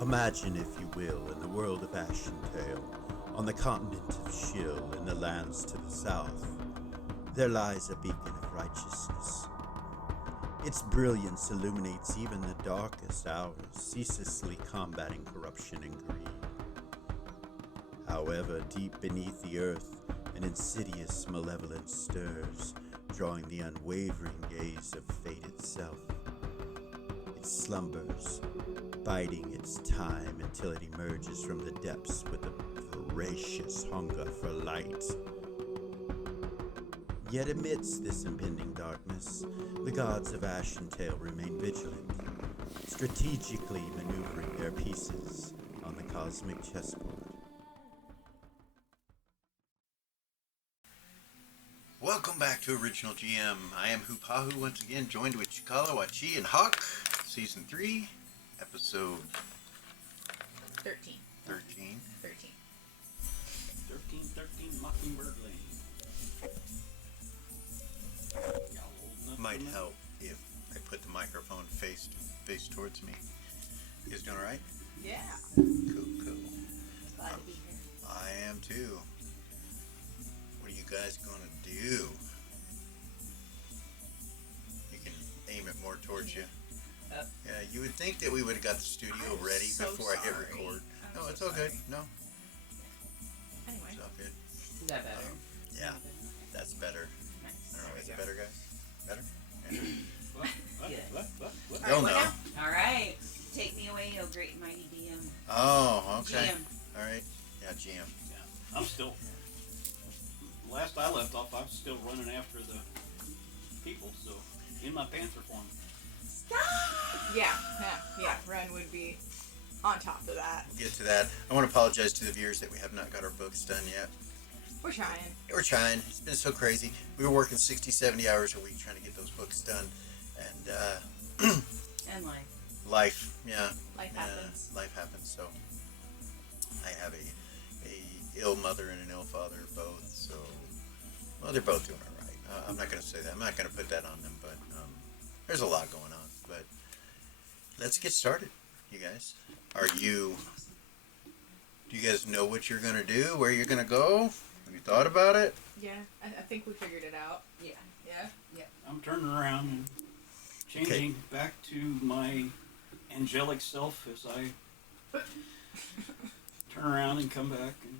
Imagine, if you will, in the world of Ashentale, on the continent of Shill, in the lands to the south, there lies a beacon of righteousness. Its brilliance illuminates even the darkest hours, ceaselessly combating corruption and greed. However, deep beneath the earth, an insidious malevolence stirs, drawing the unwavering gaze of fate itself. It slumbers, biding its time until it emerges from the depths with a voracious hunger for light. Yet amidst this impending darkness, the gods of Ashentale remain vigilant, strategically maneuvering their pieces on the cosmic chessboard. Welcome back to Original GM. I am Hupahu once again, joined with Cikala, Wachi, and Hawk. Season 3, episode 13. 13. 13 Mockingbird Lane. Might help if I put the microphone face towards me. You guys doing alright? Yeah. Cool. Glad to be here. I am too. What are you guys gonna do? You can aim it more towards you. Yeah, you would think that we would have got the studio ready before I hit record. No, it's all good. No, Anyway. it's all good. Is that better? Yeah, that's better. Nice. I don't know, is it better, guys? Better? Yeah. What? They'll know. Alright. Take me away, oh great and mighty DM. Oh, okay. GM. Alright. Yeah, GM. Yeah, I'm still. Last I left off, I was still running after the people, so in my panther form. Stop! Yeah. Ren would be on top of that. We'll get to that. I want to apologize to the viewers that we have not got our books done yet. We're trying. We're trying. It's been so crazy. We were working 60, 70 hours a week trying to get those books done. And, And life. life, yeah. Life happens. Life happens, so I have a ill mother and an ill father both, so, well, they're both doing all right. I'm not going to say that. I'm not going to put that on them, but there's a lot going on. But let's get started, you guys. Do you guys know what you're going to do, where you're going to go? Have you thought about it? Yeah, I think we figured it out. Yeah. Yeah? I'm turning around and changing back to my angelic self as I turn around and come back. And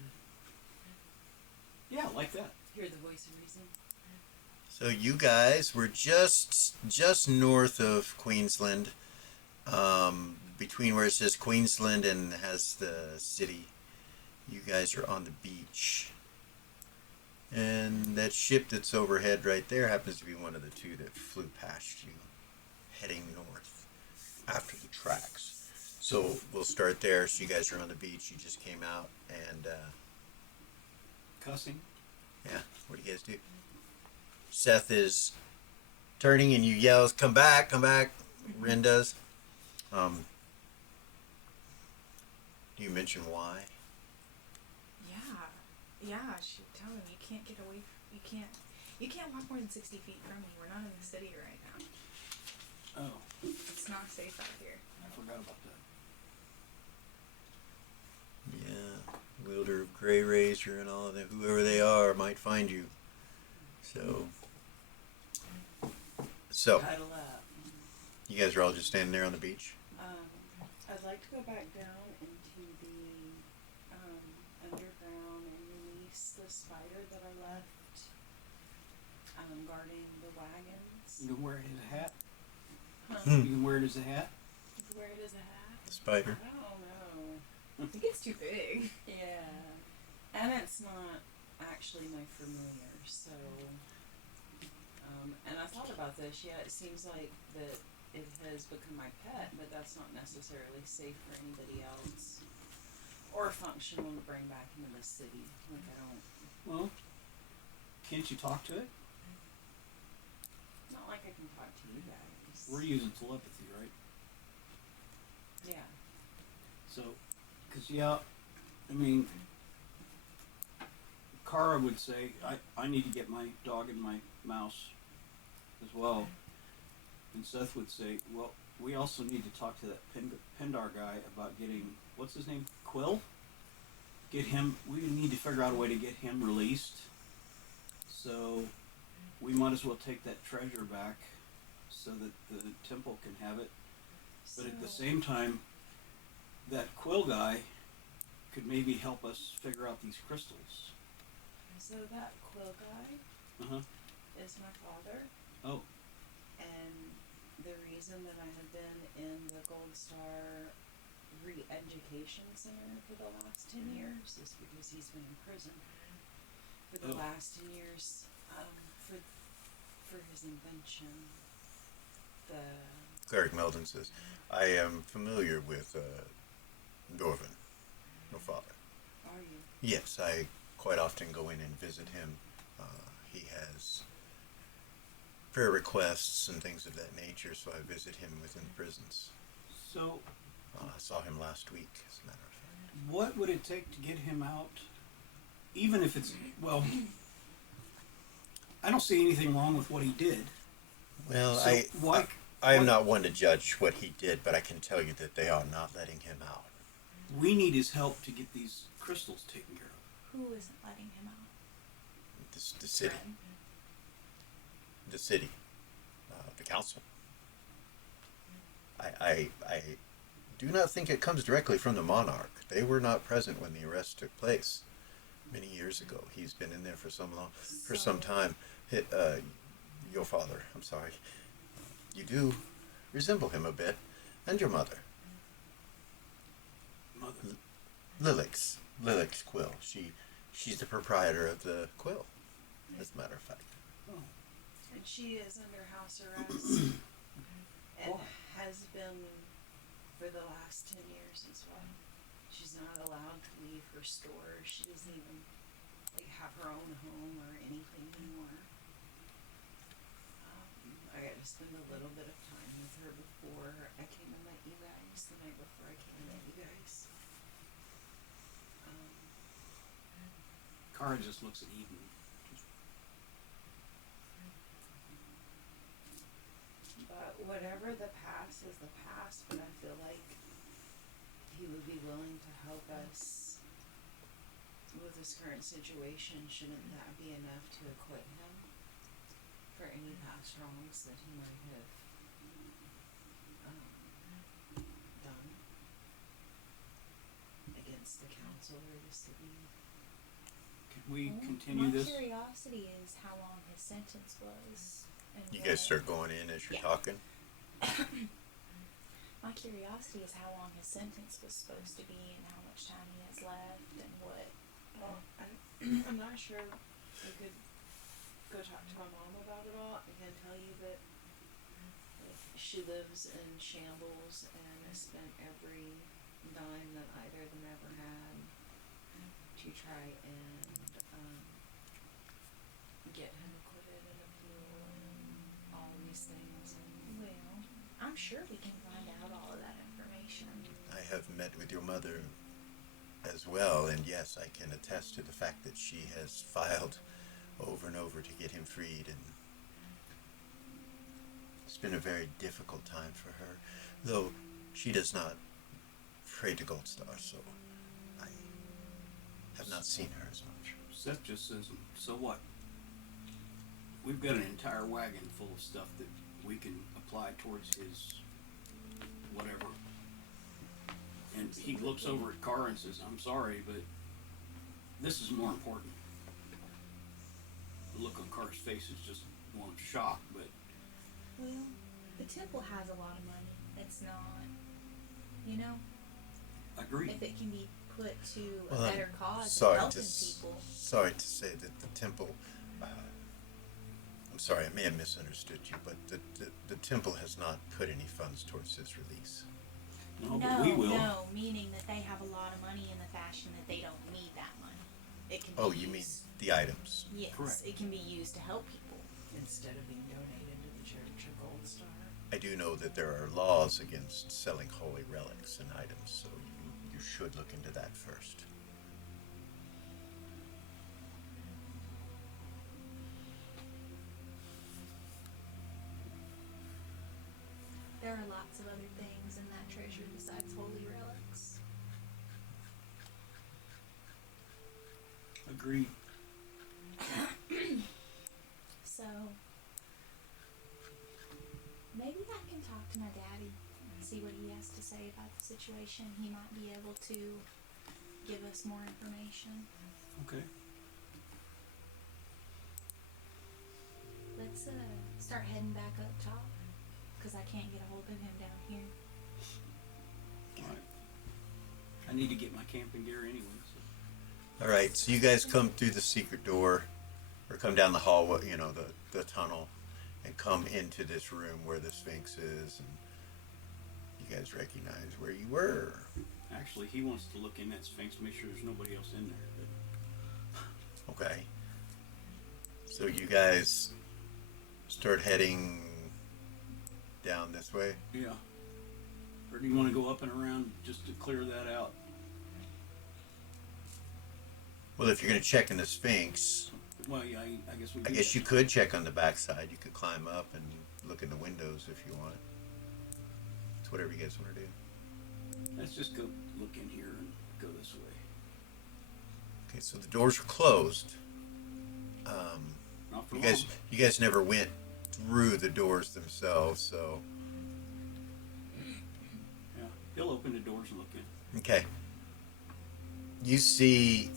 yeah, like that. Hear the voice of reason. So you guys were just north of Queensland, between where it says Queensland and has the city. You guys are on the beach. And that ship that's overhead right there happens to be one of the two that flew past you, heading north after the tracks. So we'll start there. So you guys are on the beach. You just came out and, Cussing. yeah, what do you guys do? Seth is turning and you yells, come back. Ren does. Do you mention why? Yeah, she told him you can't get away. You can't walk more than 60 feet from me. We're not in the city right now. Oh, It's not safe out here. I forgot about that. Yeah, wielder of Grey Razor and all of them, whoever they are, might find you. So Huddle up. you guys are all just standing there on the beach. I'd like to go back down into the underground and release the spider that I left guarding the wagons. You can wear it as a hat. Huh? You can wear it as a hat. Wear it as a hat? The spider. I don't know. I think it's too big. Yeah. And it's not actually my familiar, so and I thought about this, yeah, it seems like that it has become my pet, but that's not necessarily safe for anybody else. Or functional to bring back into the city. Like I don't Well, can't you talk to it? not like I can talk to you guys. We're using telepathy, right? Yeah. So, because, yeah, I mean, Kara would say, I need to get my dog and my mouse as well. And Seth would say, well, we also need to talk to that Pendar guy about getting, what's his name? Quill? We need to figure out a way to get him released. So we might as well take that treasure back so that the temple can have it. But at the same time, that Quill guy could maybe help us figure out these crystals. So that Quill guy Uh-huh. is my father. Oh. And the reason that I have been in the Gold Star Re-Education Center for the last 10 years is because he's been in prison for the last 10 years for his invention. Cleric Meldon says, I am familiar with Dorvin, your father. Are you? Yes, I quite often go in and visit him. He has prayer requests and things of that nature, so I visit him within the prisons. So, I saw him last week, as a matter of fact. what would it take to get him out? Even if it's, well, I don't see anything wrong with what he did. Well, So I am not one to judge what he did, but I can tell you that they are not letting him out. We need his help to get these crystals taken care of. Who isn't letting him out? The city. The city. The council. I do not think it comes directly from the monarch. They were not present when the arrest took place many years ago. He's been in there for some time. Your father, I'm sorry. You do resemble him a bit, and your mother. Mother. Lilix Quill. She's the proprietor of the quill, as a matter of fact. Oh. And she is under house arrest and has been for the last 10 years as well. She's not allowed to leave her store. She doesn't even have her own home or anything anymore. I got to spend a little bit of time with her before I came and met you guys, the night before I came and met you guys. Kara just looks at Eden. But whatever the past is the past, but I feel like he would be willing to help us with this current situation. Shouldn't that be enough to acquit him for any past wrongs that he might have done against the council or the city? Can we Well, continue my this? curiosity is how long his sentence was. And You guys start going in as you're talking. My curiosity is how long his sentence was supposed to be and how much time he has left and what. Well, I'm not sure. We could go talk to my mom about it all. I can tell you that she lives in shambles and has spent every dime that either of them ever had to try and get him acquitted and appeal and all these things. Well, I'm sure we can find out all of that information. I have met with your mother as well, and yes, I can attest to the fact that she has filed over and over to get him freed, and it's been a very difficult time for her, though she does not pray to Gold Star, so I have not seen her as much. Seth just says, so what? We've got an entire wagon full of stuff that we can apply towards his whatever. And he looks over at Carr and says, I'm sorry, but this is more important. The look on Carr's face is just one of shock, but Well, the temple has a lot of money. It's not, agreed. if it can be put to a Well, I'm better cause of sorry helping to people. sorry to say that the temple. I'm sorry, I may have misunderstood you, but the temple has not put any funds towards his release. No, but we will. No, meaning that they have a lot of money in the fashion that they don't need that money. It can be Oh, you mean used- the items? Yes, Correct. it can be used to help people. Instead of being donated to the Church of Gold Star. I do know that there are laws against selling holy relics and items, so you should look into that first. there are lots of other things in that treasure besides holy relics. Agreed. So, maybe I can talk to my daddy and see what he has to say about the situation. He might be able to give us more information. Okay. Let's start heading back up top, because I can't get a hold of him down here. All right. I need to get my camping gear anyway. So. All right, so you guys come through the secret door, or come down the hallway, the tunnel, and come into this room where the Sphinx is, and you guys recognize where you were. Actually, he wants to look in that Sphinx, make sure there's nobody else in there. But Okay. So you guys start heading down this way? yeah. Or do you want to go up and around just to clear that out? Well, if you're going to check in the Sphinx, Well, yeah, I guess we. I guess you could check on the backside. You could climb up and look in the windows if you want. It's whatever you guys want to do. Let's just go look in here and go this way. Okay, so the doors are closed. Not for You long. guys never went through the doors themselves, so Yeah, he'll open the doors and look in. okay. You see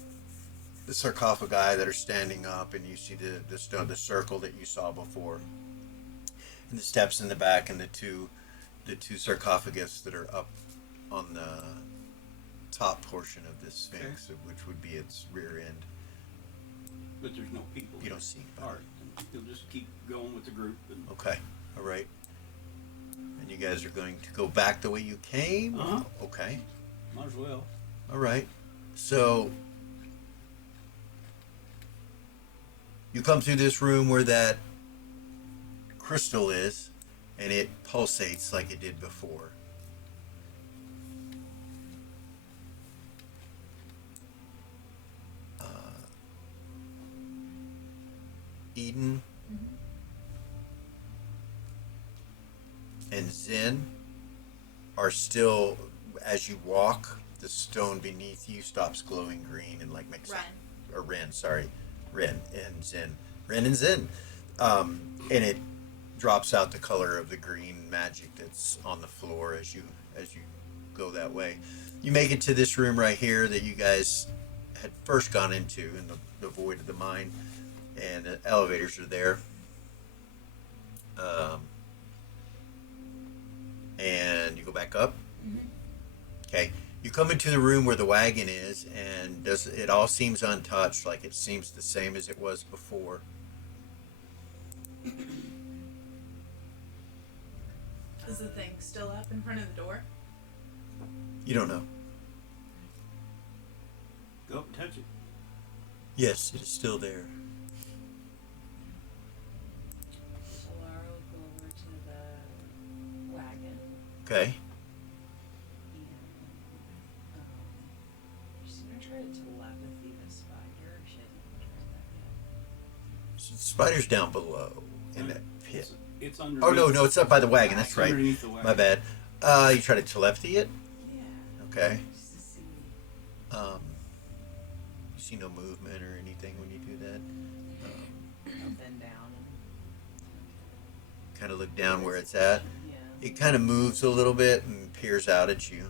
the sarcophagi that are standing up, and you see the stone, the circle that you saw before, and the steps in the back, and the two sarcophagus that are up on the top portion of this Sphinx, which would be its rear end. But there's no people. You don't see anybody. All right, then he'll just keep going with the group. And Okay, all right. And you guys are going to go back the way you came? Uh-huh. Okay, might as well. all right. So you come through this room where that crystal is, and it pulsates like it did before. Eden and Zen are still, as you walk, the stone beneath you stops glowing green and like makes Ren and Zen. And it drops out the color of the green magic that's on the floor as you go that way. You make it to this room right here that you guys had first gone into in the void of the mine, and the elevators are there. And you go back up. Okay. You come into the room where the wagon is, and it all seems untouched, like it seems the same as it was before. Is the thing still up in front of the door? You don't know. Go up and touch it. Yes, it is still there. So Laura will go over to the wagon Okay. and she's gonna try to telepathy the spider. She hasn't tried that yet. So the spider's down below in that pit. It's underneath. Oh, no, it's up by the wagon. That's It's right. underneath the wagon. My bad. You try to telepathy it? Yeah. Okay. Just to see. You see no movement or anything when you do that? Up and down. Kind of look down where it's at. Yeah. It kind of moves a little bit and peers out at you.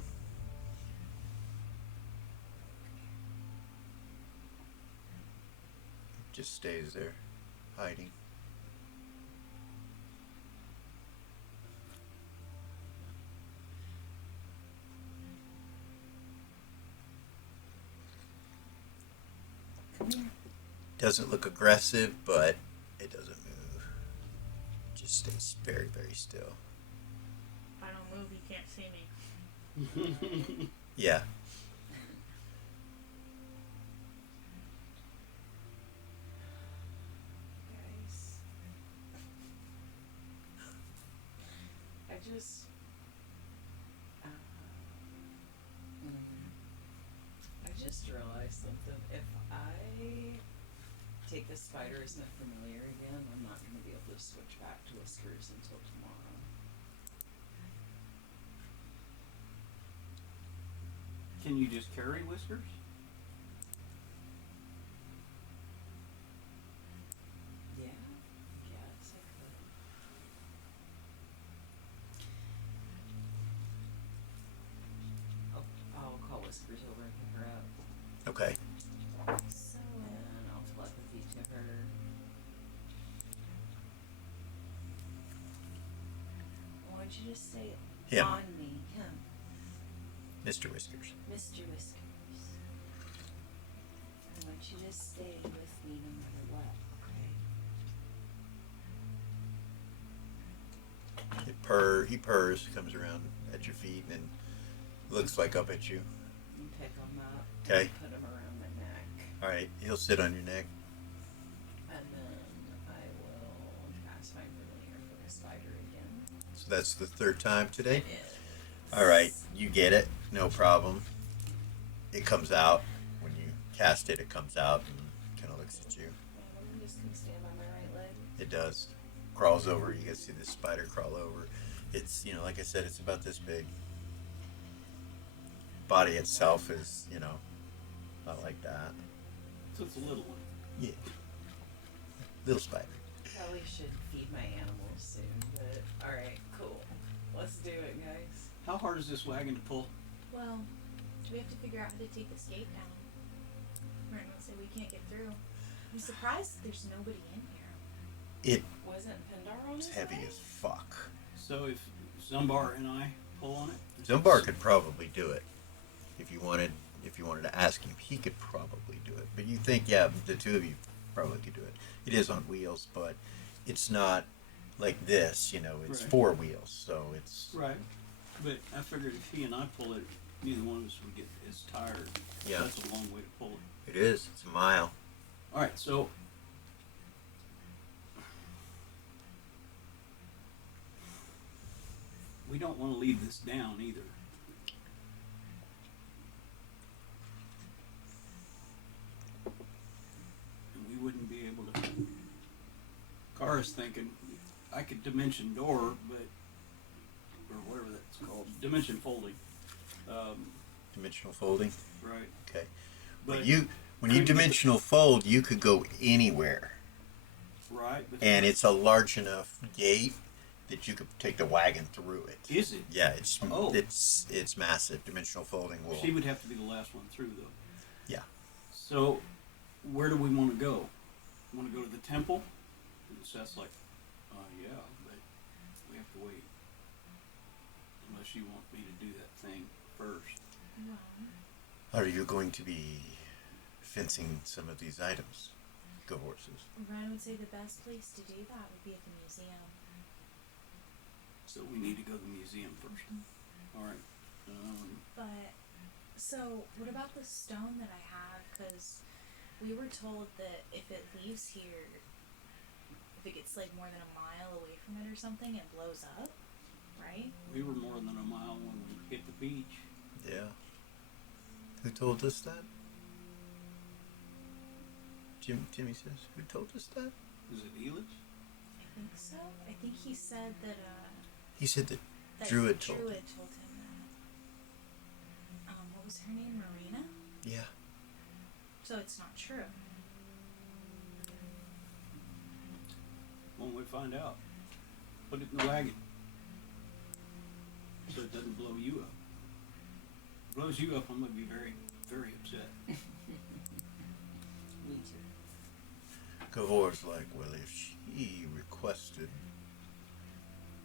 Just stays there, hiding. Doesn't look aggressive, but it doesn't move. Just stays very, very still. If I don't move, you can't see me. Yeah. Guys. I just. I just realized something. If I take the spider as not familiar again, I'm not going to be able to switch back to whiskers until tomorrow. can you just carry whiskers? Yeah. Yes, I could. I'll call Whispers over and pick her up. Okay. So, And I'll telepathy to her. I want you to stay Him. on me. Him. Mr. Whiskers. Mr. Whiskers. I want you to stay with me no matter what, okay? He purrs, comes around at your feet and looks like up at you. And pick him up. Okay. And put him around my neck. Alright, he'll sit on your neck. And then I will cast my familiar for a spider again. So that's the third time today? It is. Alright, you get it. No problem. It comes out. When you cast it, it comes out and kind of looks at you. I'm just gonna stand on my right leg. It does. Crawls over. You guys see this spider crawl over. It's, like I said, it's about this big. Body itself is, not like that. So it's a little one. Yeah. Little spider. Probably should feed my animals soon, but alright, cool. Let's do it, guys. How hard is this wagon to pull? well, we have to figure out how to take this gate down. Right, let's say we can't get through. I'm surprised there's nobody in here. Wasn't Pindar on It's his heavy way? as fuck. So if Zumbar and I pull on it? Zumbar could probably do it. If you wanted to ask him, he could probably do it. But you think, yeah, the two of you probably could do it. It is on wheels, but it's not like this, it's Right. 4 wheels, so it's Right. But I figured if he and I pull it, neither one of us would get as tired. Yeah. That's a long way to pull it. it is. It's a mile. Alright, so we don't want to leave this down either. And we wouldn't be able to. Kara's thinking I could dimension door, but or whatever that's called, dimension folding. Dimensional folding. Right. Okay. But When you couldn't get dimensional fold, you could go anywhere, right. But and it's a large enough gate that you could take the wagon through it. is it? Yeah, it's Oh. it's massive. Dimensional folding will. She would have to be the last one through, though. Yeah. So, where do we want to go? Want to go to the temple? And Seth's like, yeah, but we have to wait. Unless you want me to do that thing first. Well, Are you going to be fencing some of these items? Go horses. Ryan would say the best place to do that would be at the museum. So we need to go to the museum first. All right. But, so, what about the stone that I had? Because we were told that if it leaves here, if it gets like more than a mile away from it or something, it blows up, right? We were more than a mile when we hit the beach. Yeah. Who told us that? Jimmy says. Who told us that? Is it Elitch? I think so. I think he said that, He said that that Druid told him. Druid told him that. What was her name? Marina? Yeah. So it's not true. When we find out, put it in the wagon. So it doesn't blow you up. If it blows you up, I'm going to be very, very upset. Me too. Gavor's like, well, if she requested,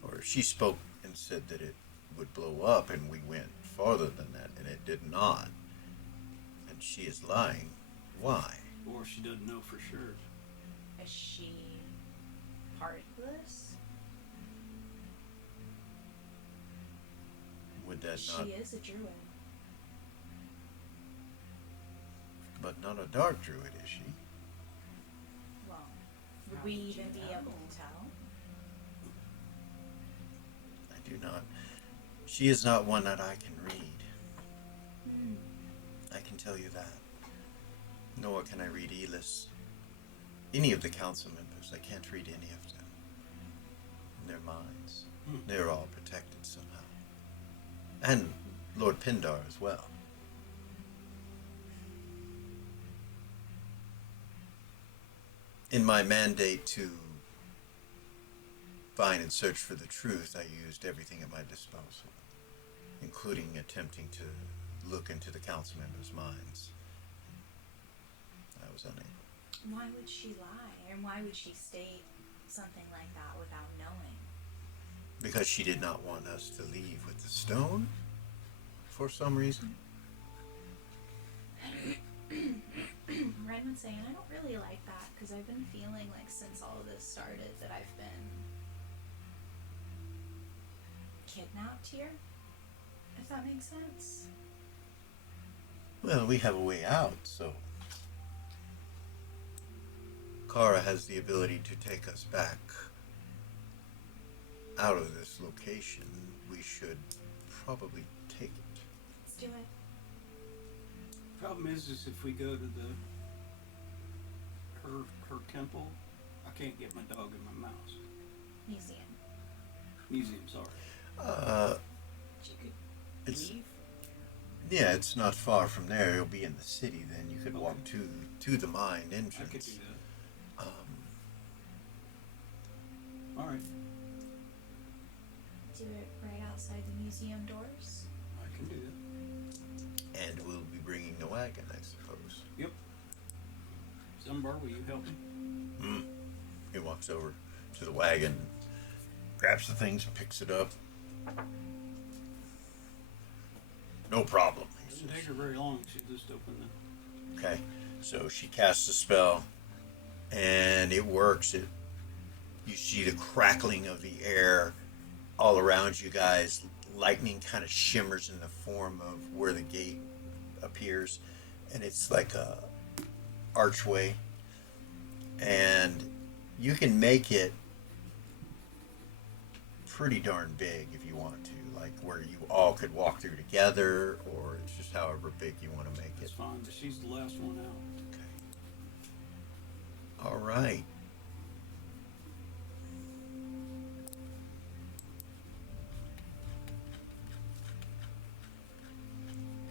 or she spoke and said that it would blow up, and we went farther than that, and it did not, and she is lying, why? Or she doesn't know for sure. Is she part of this? Would that She not, is a druid. but not a dark druid, is she? Well, would How we would you even be know? able to tell? I do not. She is not one that I can read. I can tell you that. Nor can I read Elis. Any of the council members, I can't read any of them. In their minds. Hmm. They're all protected somehow. And Lord Pindar as well. in my mandate to find and search for the truth, I used everything at my disposal, including attempting to look into the council members' minds. I was unable. Why would she lie? And why would she state something like that without knowing? Because she did not want us to leave with the stone, for some reason. Redmond's saying, I don't really like that because I've been feeling like since all of this started that I've been kidnapped here. If that makes sense. Well, we have a way out, so Kara has the ability to take us back out of this location. We should probably take it. Let's do it. Problem is if we go to the her temple, I can't get my dog and my mouse. Museum. Museum, sorry. But you could It's leave. yeah, it's not far from there. It'll be in the city. Then you could walk Okay. to the mine I could do entrance. that. Um, All right, Do it right outside the museum doors. I can do that. and we'll be bringing the wagon, I suppose. Yep. Zumbar, will you help me? He walks over to the wagon, grabs the things, picks it up. No problem. He Doesn't says. take her very long. She just opened the. Okay, so she casts a spell, and it works. You see the crackling of the air all around you guys. Lightning kind of shimmers in the form of where the gate appears, and it's like a archway, and you can make it pretty darn big if you want to, like where you all could walk through together, or it's just however big you want to make it. It's fine. She's the last one out. Okay. All right.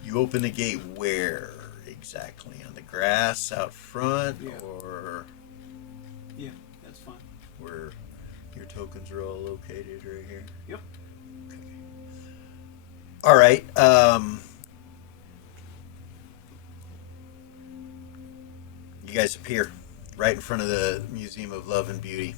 You open the gate where exactly? On the grass out front, Yeah. or Yeah, that's fine. where your tokens are all located right here? Yep. Okay. All right. You guys appear right in front of the Museum of Love and Beauty.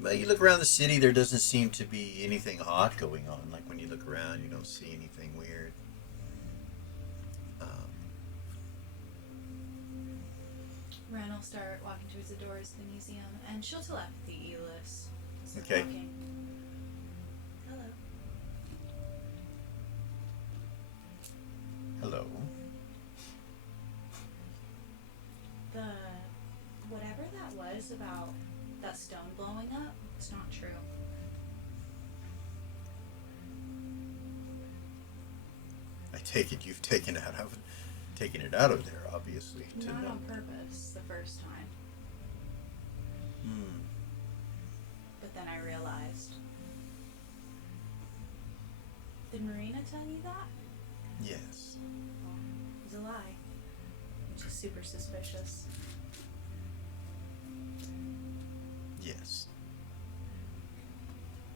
But you look around the city, there doesn't seem to be anything odd going on. Like when you look around, you don't see anything weird. Ren will start walking towards the doors of the museum, and she'll telepathy Elis. Okay. Walking. Hello. Hello. The whatever that was about that stone blowing up, it's not true. I take it you've taken it out of there, obviously. Not know. on purpose the first time, Hmm. but then I realized. Did Marina tell you that? Yes. Well, it was a lie, which is super suspicious. Yes.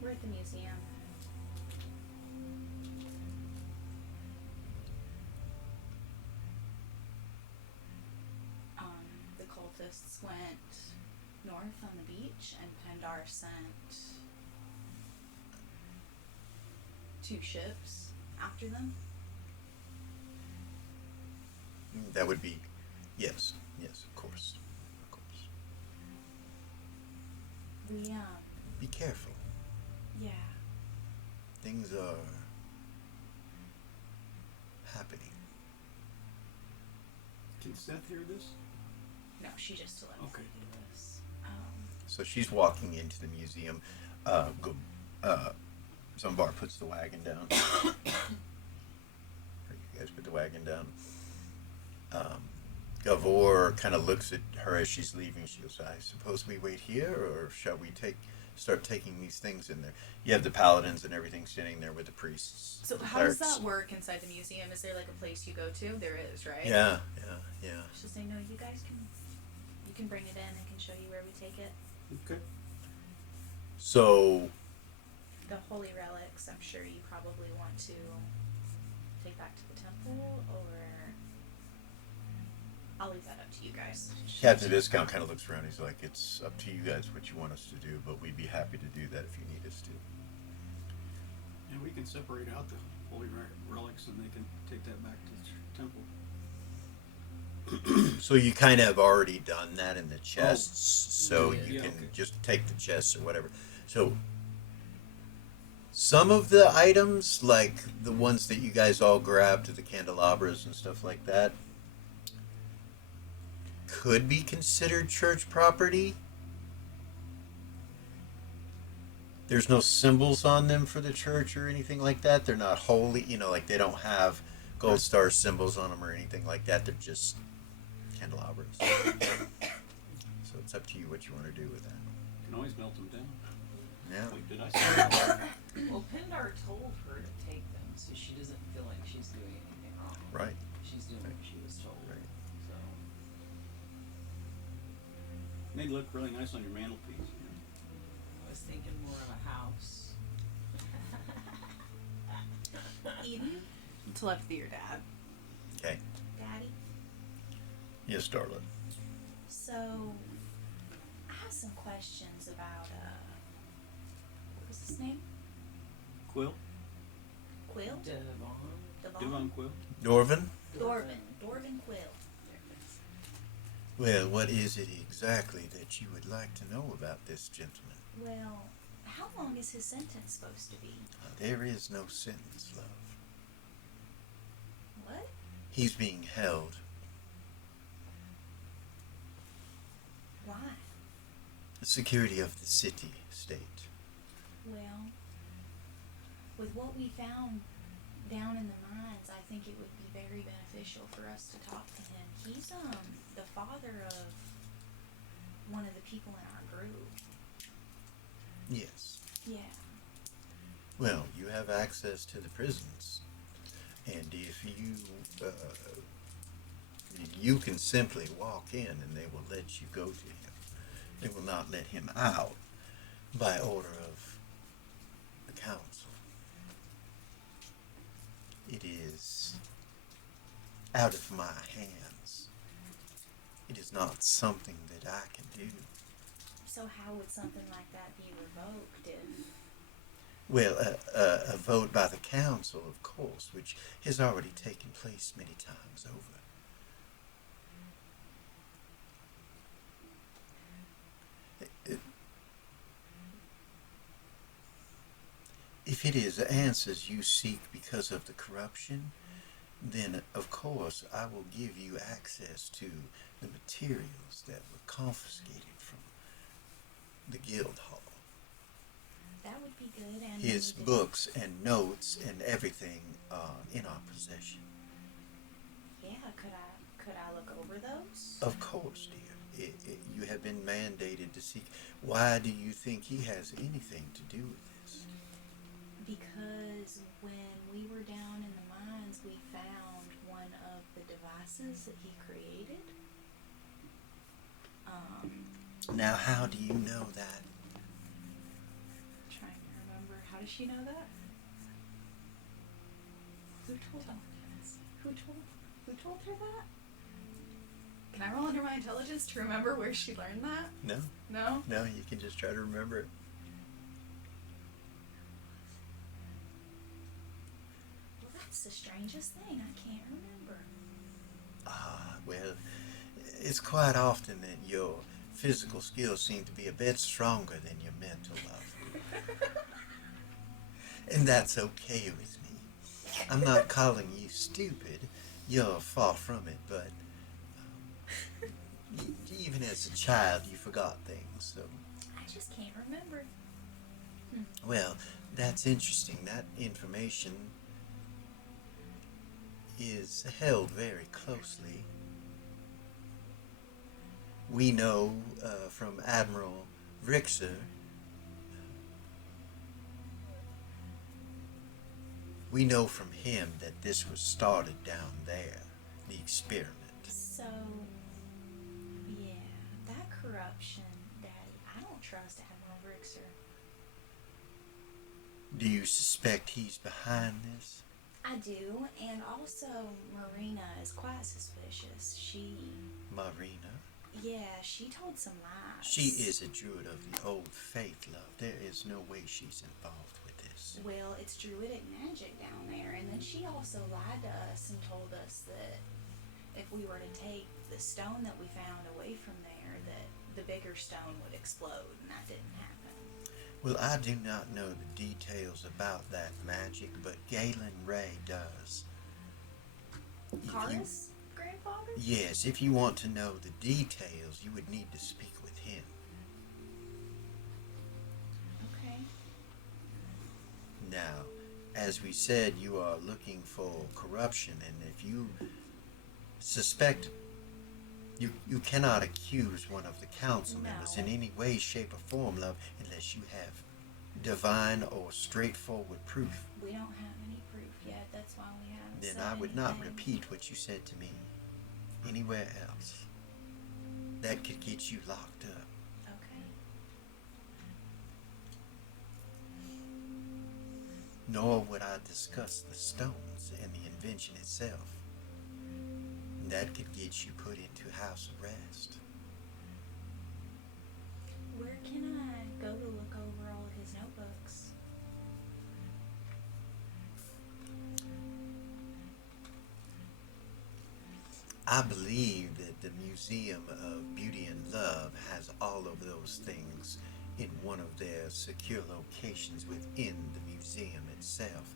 We're at the museum. The cultists went north on the beach, and Pandar sent 2 ships after them. That would be, yes, of course. We, Be careful. yeah. Things are happening. Can Seth hear this? No, she just telepathy Okay. us. So she's walking into the museum. Zumbar puts the wagon down. Or you guys put the wagon down. Gavor kind of looks at her as she's leaving. She goes, I suppose we wait here, or shall we take start taking these things in there. You have the paladins and everything standing there with the priests. So the how does clerics. that work inside the museum? Is there like a place you go to? There is, right? Yeah. She'll say, no, you guys can, you can bring it in. I can show you where we take it. Okay. So The holy relics, I'm sure you probably want to take back to the temple, or I'll leave that up to you guys. Captain Discount kind of looks around. He's like, "It's up to you guys what you want us to do, but we'd be happy to do that if you need us to." And we can separate out the holy relics, and they can take that back to the temple. So you kind of have already done that in the chests, so yeah, you can okay. just take the chests or whatever. So some of the items, like the ones that you guys all grabbed, the candelabras and stuff like that, could be considered church property. There's no symbols on them for the church or anything like that. They're not holy, like they don't have gold star symbols on them or anything like that. They're just candelabras. So it's up to you what you want to do with that. You can always melt them down. Yeah. Wait, did I say that? Well, Pindar told her to take them, so she doesn't feel like she's doing anything wrong. Right. She's doing what she was told. Right. So They'd look really nice on your mantelpiece. I was thinking more of a house. Eden, telepathy your dad. Okay. Daddy. Yes, darling. So, I have some questions about, what was his name? Quill? Quill? Devon. Devon Quill? Dorvin? Dorvin Quill. Well, what is it exactly that you would like to know about this gentleman? Well, how long is his sentence supposed to be? There is no sentence, love. What? He's being held. Why? The security of the city, state. Well, with what we found down in the mines, I think it would be very beneficial for us to talk to him. He's the father of one of the people in our group. Yes. Yeah. Well, you have access to the prisons, and if you can simply walk in and they will let you go to him. They will not let him out by order of the council. It is out of my hands. It is not something that I can do. So how would something like that be revoked if... Well, a vote by the council, of course, which has already taken place many times over. If it is answers you seek because of the corruption, then of course I will give you access to the materials that were confiscated from the guild hall. That would be good, and... His maybe- books and notes and everything in our possession. Yeah, could I look over those? Of course, dear. You have been mandated to seek. Why do you think he has anything to do with this? Because when we were down in the mines, we found one of the devices that he created. Now, how do you know that? Trying to remember. How does she know that? Who told her? Who told her that? Can I roll under my intelligence to remember where she learned that? No, No? no, you can just try to remember it. Well, that's the strangest thing. I can't remember. Well, it's quite often that your physical skills seem to be a bit stronger than your mental, love. And that's okay with me. I'm not calling you stupid. You're far from it, but even as a child, you forgot things, so... I just can't remember. Well, that's interesting. That information is held very closely. We know from Admiral Rixer We know from him that this was started down there, the experiment. So, yeah, that corruption, Daddy, I don't trust Admiral Brixer. Do you suspect he's behind this? I do, and also Marina is quite suspicious. Marina? Yeah, she told some lies. She is a druid of the old faith, love. There is no way she's involved with this. Well, it's druidic magic down there, and then she also lied to us and told us that if we were to take the stone that we found away from there, that the bigger stone would explode, and that didn't happen. Well, I do not know the details about that magic, but Galen Ray does. Kara's grandfather? Yes, if you want to know the details, you would need to speak with him. Okay. Now, as we said, you are looking for corruption, and if you suspect, you cannot accuse one of the council members in any way, shape, or form, love, unless you have divine or straightforward proof. We don't have any proof yet. That's why we haven't Then said I would not anything. repeat what you said to me anywhere else. That could get you locked up. Okay. Nor would I discuss the stones and the invention itself. That could get you put into house arrest. Where can I go to look over all of his notebooks? I believe that the Museum of Beauty and Love has all of those things in one of their secure locations within the museum itself.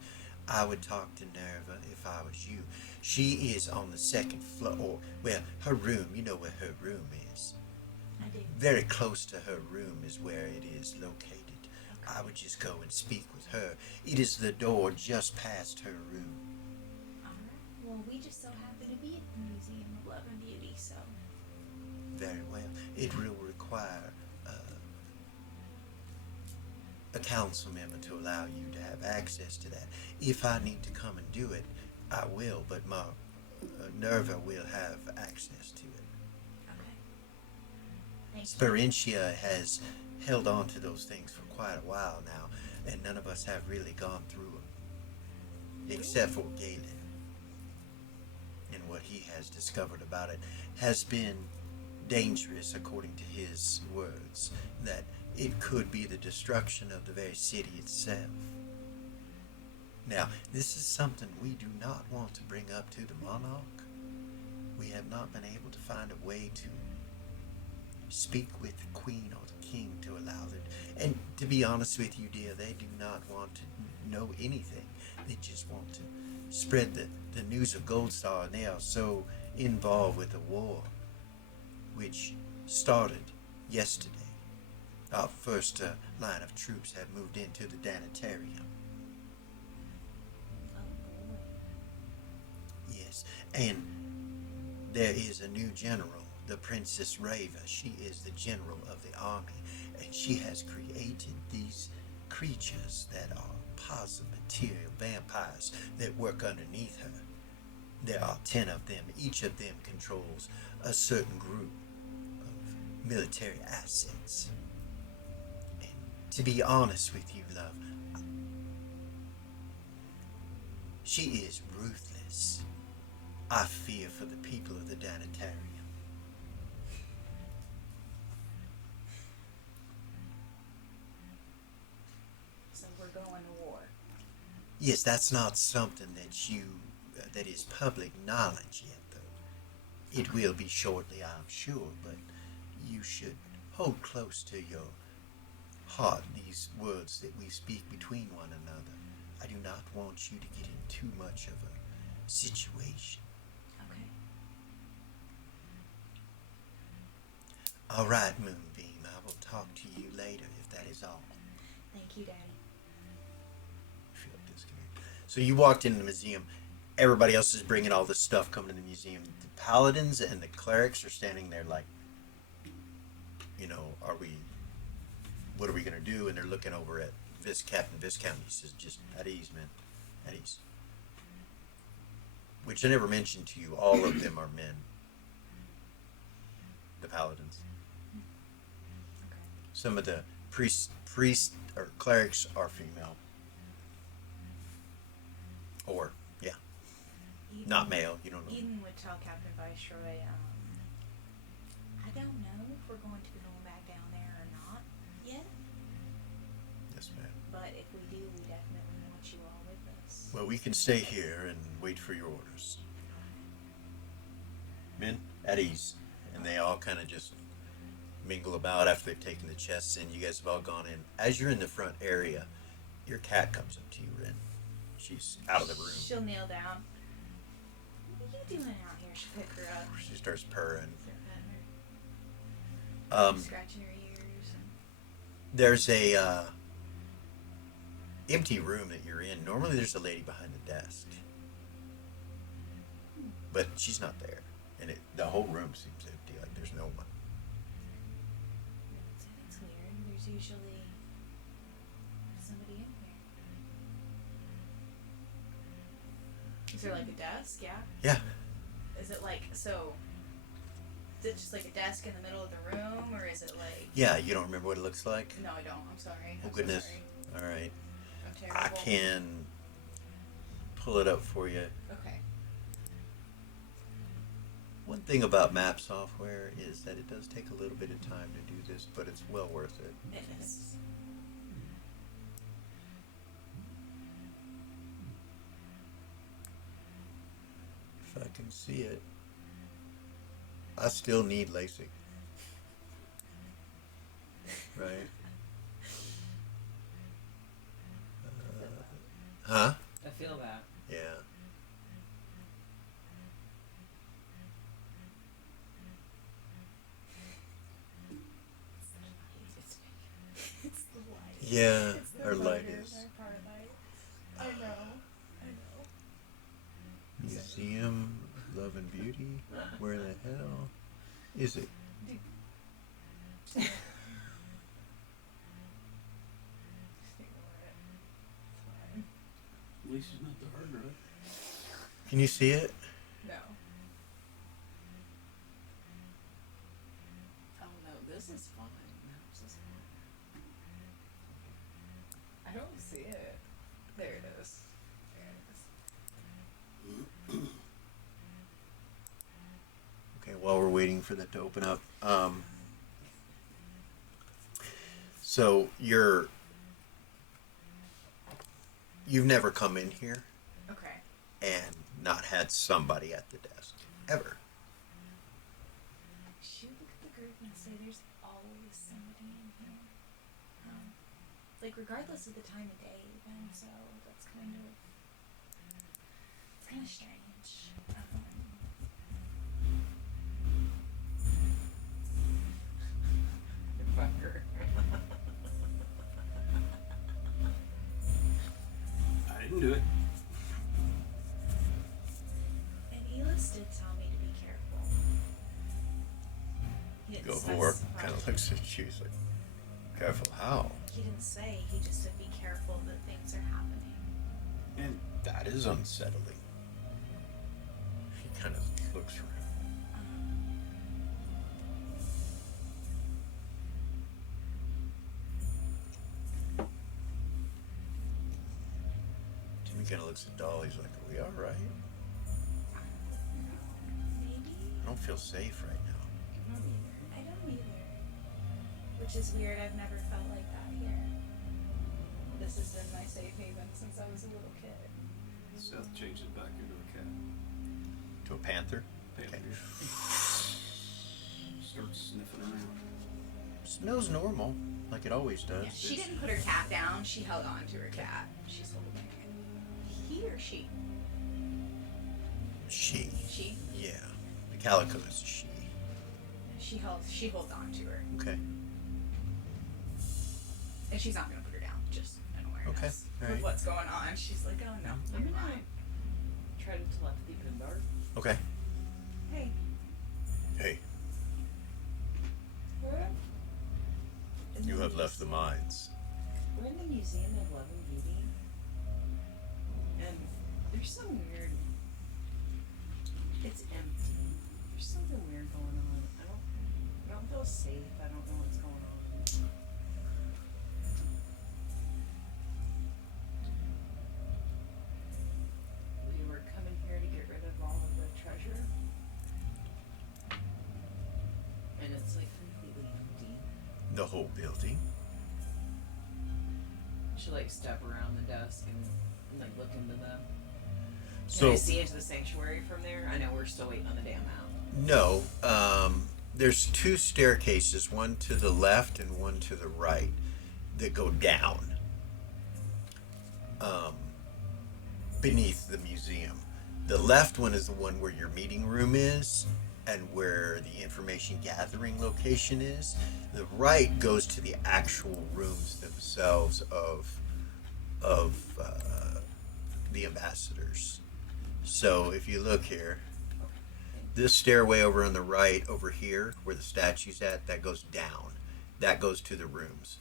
I would talk to Nerva if I was you. She is on the second floor, or, well, her room, you know where her room is. I do. Very close to her room is where it is located. Okay. I would just go and speak with her. It is the door just past her room. Alright. Well, we just so happen to be at the Museum of Love and Beauty, so. Very well. It will require a council member to allow you to have access to that. If I need to come and do it, I will, but my Nerva will have access to it. Okay. Thank you. Sperentia has held on to those things for quite a while now, and none of us have really gone through them, except for Galen. And what he has discovered about it has been dangerous, according to his words, that it could be the destruction of the very city itself. Now, this is something we do not want to bring up to the monarch. We have not been able to find a way to speak with the queen or the king to allow them. And to be honest with you, dear, they do not want to know anything. They just want to spread the news of Gold Star, and they are so involved with the war, which started yesterday. Our first line of troops have moved into the Danitarium. Oh boy. Yes, and there is a new general, the Princess Rava. She is the general of the army, and she has created these creatures that are positive material vampires that work underneath her. There are 10 of them. Each of them controls a certain group of military assets. And to be honest with you, love, she is ruthless. I fear for the people of the Danitarium. So we're going to war. Yes, that's not something that that is public knowledge yet, though. It will be shortly, I'm sure, but you should hold close to your heart these words that we speak between one another. I do not want you to get in too much of a situation. Okay. All right, Moonbeam, I will talk to you later if that is all. Thank you, Daddy. Feel disconnected. So you walked into the museum. Everybody else is bringing all this stuff coming to the museum. The paladins and the clerics are standing there like, what are we going to do? And they're looking over at Captain Viscount. He says, just at ease, man. At ease. Which I never mentioned to you. All of them are men. The paladins. Okay. Some of the priests or clerics are female. Or, yeah, Eden, not male. You don't know. Eden would tell Captain Viceroy, I don't know if we're going to be going back down there or not yet, Yes, ma'am. but if we do, we definitely want you all with us. Well, we can stay here and wait for your orders. Men, at ease. And they all kind of just mingle about after they've taken the chests in. You guys have all gone in. As you're in the front area, your cat comes up to you, Ren. She's out of the room. She'll kneel down. What are you doing out here? She'll pick her up. She starts purring. Start patting her. Um, Scratching her ears. there's a empty room that you're in. Normally there's a lady behind the desk. But she's not there. And the whole room seems empty, like there's no one. That's weird. There's usually somebody in here. Is there like a desk? Yeah. Yeah. Is it like so? Is it just like a desk in the middle of the room, or is it like? Yeah, you don't remember what it looks like? No, I don't. I'm sorry. Oh, I'm goodness. So sorry. All right. I'm terrible. I can pull it up for you. Okay. One thing about map software is that it does take a little bit of time to do this, but it's well worth it. It is. If I can see it. I still need LASIK. Right? Huh? I feel that. Yeah. It's the light. Yeah, It's the our light motor, is. our car light. I know. Museum of Love and Beauty? Where the hell is it? At least it's not the hard drive. Can you see it? No. Oh no, this is fine. This is fine. I don't see it. There it is. There it is. Okay, while we're waiting for that to open up, so you've never come in here Okay. and not had somebody at the desk ever. She would look at the group and say, "There's always somebody in here." Like regardless of the time of day, even. So that's kind of strange. Fucker. I didn't do it. And Elis did tell me to be careful. He didn't Gohor specify. kind of looks at you. He's like, careful, how? He didn't say. He just said, "Be careful that things are happening." And that is unsettling. He kind of looks around. Timmy kind of looks at Doll. He's like, are we all right? Maybe. I don't feel safe right now. I don't either. Which is weird. I've never felt like that here. This has been my safe haven since I was a little kid. Seth changed it back into a cat. To a panther? Panther. Starts sniffing around. Smells normal, like it always does. Yeah, she didn't put her cat down. She held on to her cat. She's holding it. He or she? She. She. Yeah. The calico is a she. She holds on to her, Okay. and she's not gonna put her down. Just an awareness Okay, of alright. what's going on. She's like, oh no, I'm you're gonna fine. try to telepathy Pindar. Okay. Hey, Hey, We're in you the have left the muse- mines. We're in the Museum of Love and Beauty, and There's some weird. It's empty. There's something weird going on. I don't feel safe. I don't know what's going on. We were coming here to get rid of all of the treasure. And it's like completely empty. The whole building. Should like step around the desk and like look into the. Can So I see into the sanctuary from there? I know we're still waiting on the damn map. no, there's two staircases, one to the left and one to the right, that go down beneath the museum. The left one is the one where your meeting room is and where the information gathering location is. The right goes to the actual rooms themselves of the ambassadors. So if you look here, this stairway over on the right, over here, where the statue's at, that goes down. That goes to the rooms.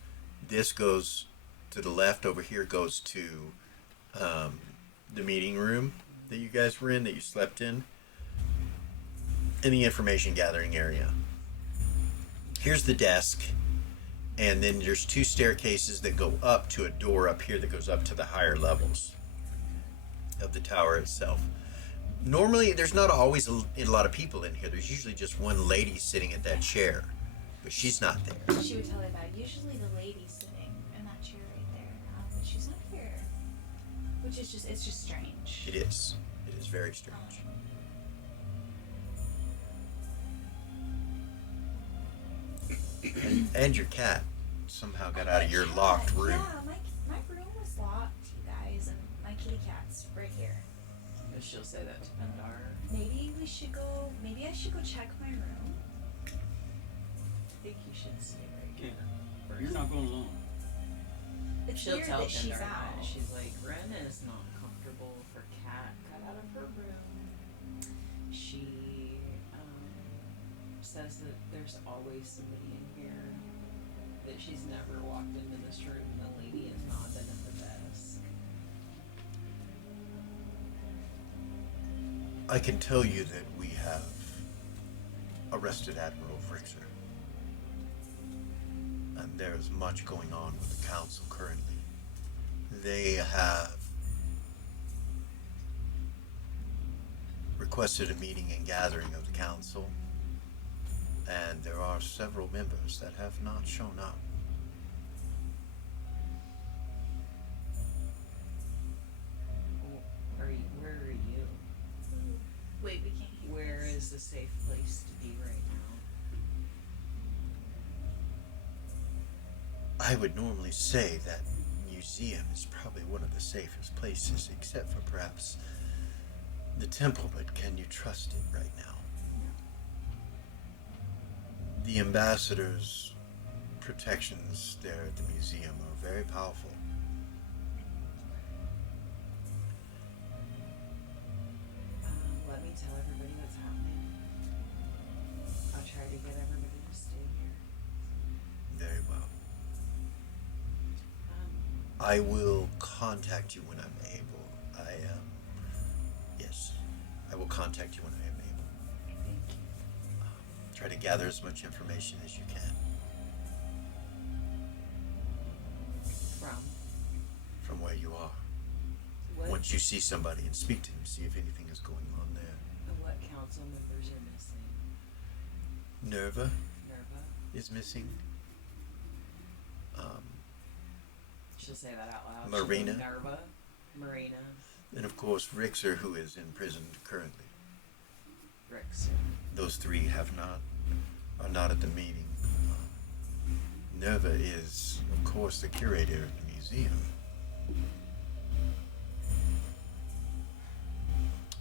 This goes to the left over here, goes to the meeting room that you guys were in, that you slept in the information gathering area. Here's the desk, and then there's two staircases that go up to a door up here that goes up to the higher levels of the tower itself. Normally, there's not always a lot of people in here. There's usually just one lady sitting at that chair, but she's not there. She would tell me that. Usually the lady's sitting in that chair right there, but she's not here. Which is just, it's just strange. It is. It is very strange. And your cat somehow got out of your locked room. Yeah, my room was locked, you guys, and my kitty cat's right here. But she'll say that to Bendar. Maybe I should go check my room. I think you should stay right Yeah. here. You're not going alone. It's She'll weird tell that she's Bendar out. that. She's like, Ren is not comfortable for Cat. Cut out of her room. She says that there's always somebody in here. That she's never walked into this room and the lady has not been at the desk. I can tell you that we have arrested Admiral Frixer. And there's much going on with the council currently. They have requested a meeting and gathering of the council, and there are several members that have not shown up. Where are you? Wait, we can't hear. Where this. is the safe place to be right now? I would normally say that museum is probably one of the safest places, except for perhaps the temple, but can you trust it right now? The ambassador's protections there at the museum are very powerful. Let me tell everybody what's happening. I'll try to get everybody to stay here. Very well. Um, I will contact you when I'm able. Yes, I will contact you when I am able. thank you. Try to gather as much information as you can from where you are. What, Once you see somebody and speak to them, see if anything is going on there. what council members are missing? Nerva Nerva? is missing. She'll say that out loud. Marina. She'll go, Nerva. Marina. And of course, Rixer, who is imprisoned currently. Rix. Those three are not at the meeting. Nerva is, of course, the curator of the museum.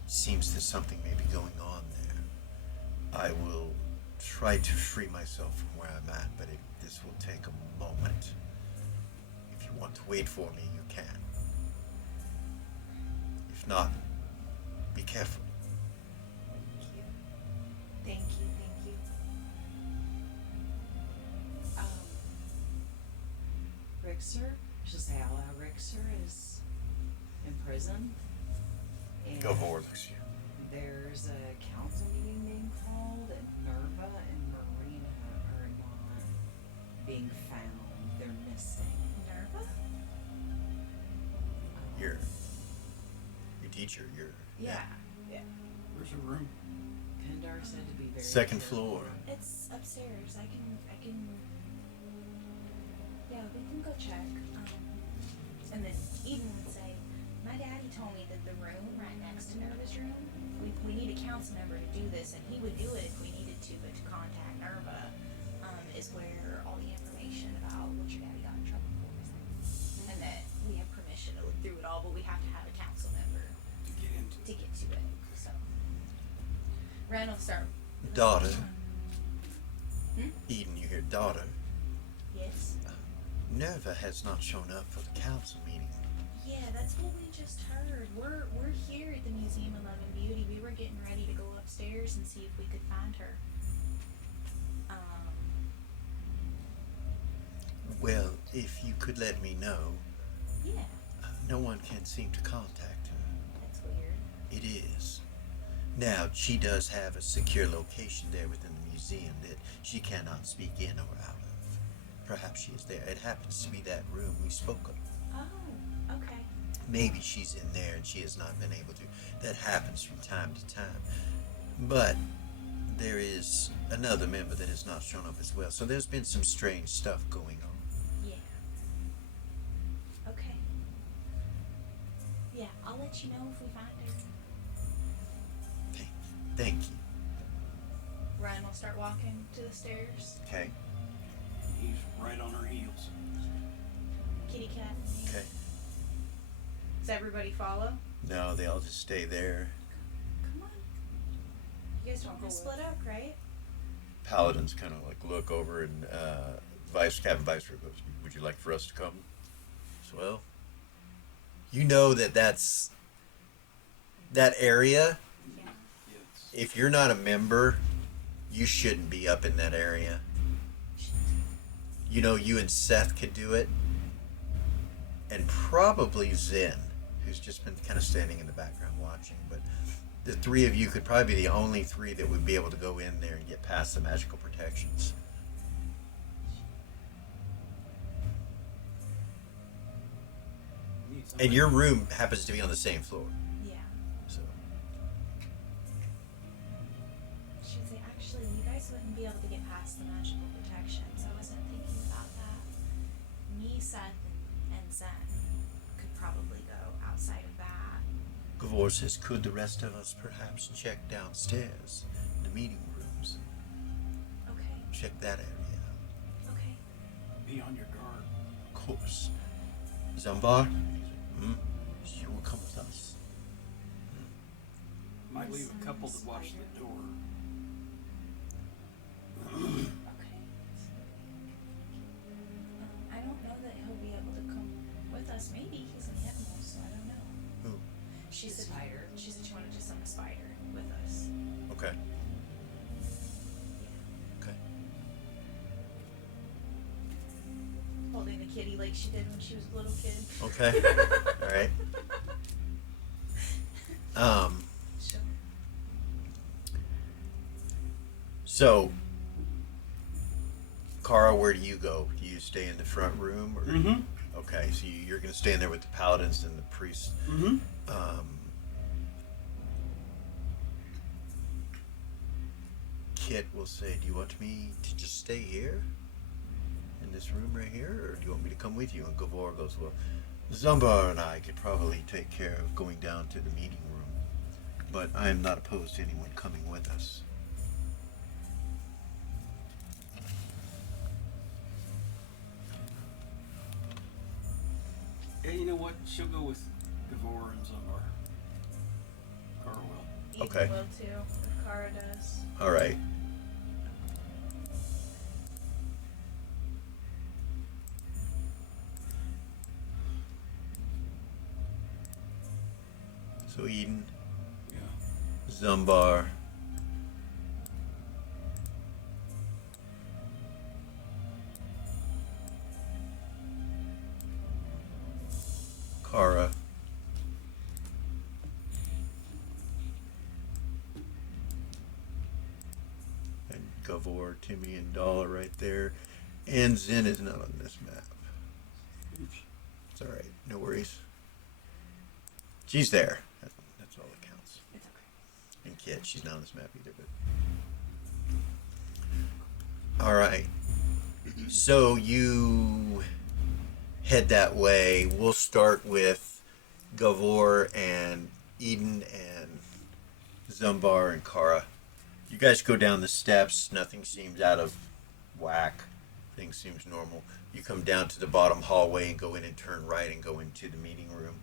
Seems that something may be going on there. I will try to free myself from where I'm at, but this will take a moment. If you want to wait for me, you can. If not, be careful. Thank you. Rixer? She'll say out loud, Rixer is in prison. And Gavor looks you. there's a council meeting being called, and Nerva and Marina are not being found. They're missing. Nerva? Your teacher, your Yeah. Where's your room? Pendar said to be very second careful. floor. It's upstairs. I can. Yeah, we can go check. And then Eden would say, my daddy told me that the room right next to Nerva's room, we need a council member to do this, and he would do it if we needed to, but to contact Nerva, is where all the information about what your daddy got in trouble for is at. And that we have permission to look through it all, but we have to have a council member To get into to get to it. So Randall start. Daughter. Hmm? Eden, you hear daughter. Yes. Nerva has not shown up for the council meeting. Yeah, that's what we just heard. We're here at the Museum of Love and Beauty. We were getting ready to go upstairs and see if we could find her. Well, if you could let me know. Yeah, No one can seem to contact her. that's weird. It is. Now, she does have a secure location there within the museum that she cannot speak in or out of. Perhaps she is there. It happens to be that room we spoke of. Oh, okay. Maybe she's in there and she has not been able to. That happens from time to time. But there is another member that has not shown up as well. So there's been some strange stuff going on. Yeah. Okay. Yeah, I'll let you know if we find her. Thank you. Ryan will start walking to the stairs. Okay. He's right on her heels. Kitty cat. Okay. Does everybody follow? No, they all just stay there. Come on. You guys don't want to split up, right? Paladins kind of like look over and Captain Viceroy goes, would you like for us to come as well? You know that's that area. Yeah. Yes. If you're not a member, you shouldn't be up in that area. You know, you and Seth could do it. And probably Zen, who's just been kind of standing in the background watching. But the three of you could probably be the only three that would be able to go in there and get past the magical protections. We need somebody- And your room happens to be on the same floor. Yeah. So She would say, actually, you guys wouldn't be able to get past the magical protections. I wasn't thinking about that. Me, Seth, and Zen could probably go outside of that. Gavor says, could the rest of us perhaps check downstairs in the meeting rooms? Okay. Check that area out. Okay. Be on your guard. Of course. Zambar, you will come with us. Might leave a couple to watch the door. Okay. I don't know that he'll be able to come with us. Maybe he's an animal, so I don't know. Who? She The said spider. She said she wanted to summon a spider with us. Okay. Yeah. Okay. Holding the kitty like she did when she was a little kid. Okay. All right. Sure. So, Kara, where do you go? Do you stay in the front room? Or? Mm-hmm. Okay, so you're going to stay in there with the paladins and the priests. Mm-hmm. Kit will say, do you want me to just stay here? In this room right here? Or do you want me to come with you? And Gavor goes, well, Zumbar and I could probably take care of going down to the meeting room. But I am not opposed to anyone coming with us. Yeah, you know what? She'll go with Gavor and Zumbar. Carl will. Ethan Okay. will too, if Kara does. All right. So Eden, Yeah. Zumbar, Kara, Timmy and Dala right there. And Zen is not on this map. Oops. It's alright, no worries. She's there. That's all that counts. It's okay. And Kit, she's not on this map either, but. Alright. So you head that way. We'll start with Gavor and Eden and Zumbar and Kara. You guys go down the steps. Nothing seems out of whack. Things seems normal. You come down to the bottom hallway and go in and turn right and go into the meeting room.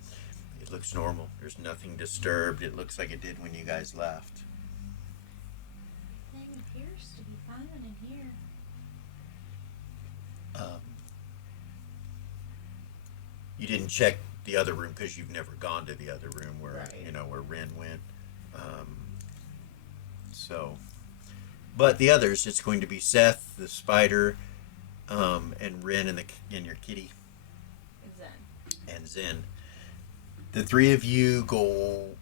It looks normal. There's nothing disturbed. It looks like it did when you guys left. Everything appears to be fine in here. You didn't check the other room because you've never gone to the other room where Right. where Ren went. But the others, it's going to be Seth, the spider, and Ren and your kitty And Zen. and Zen. The three of you go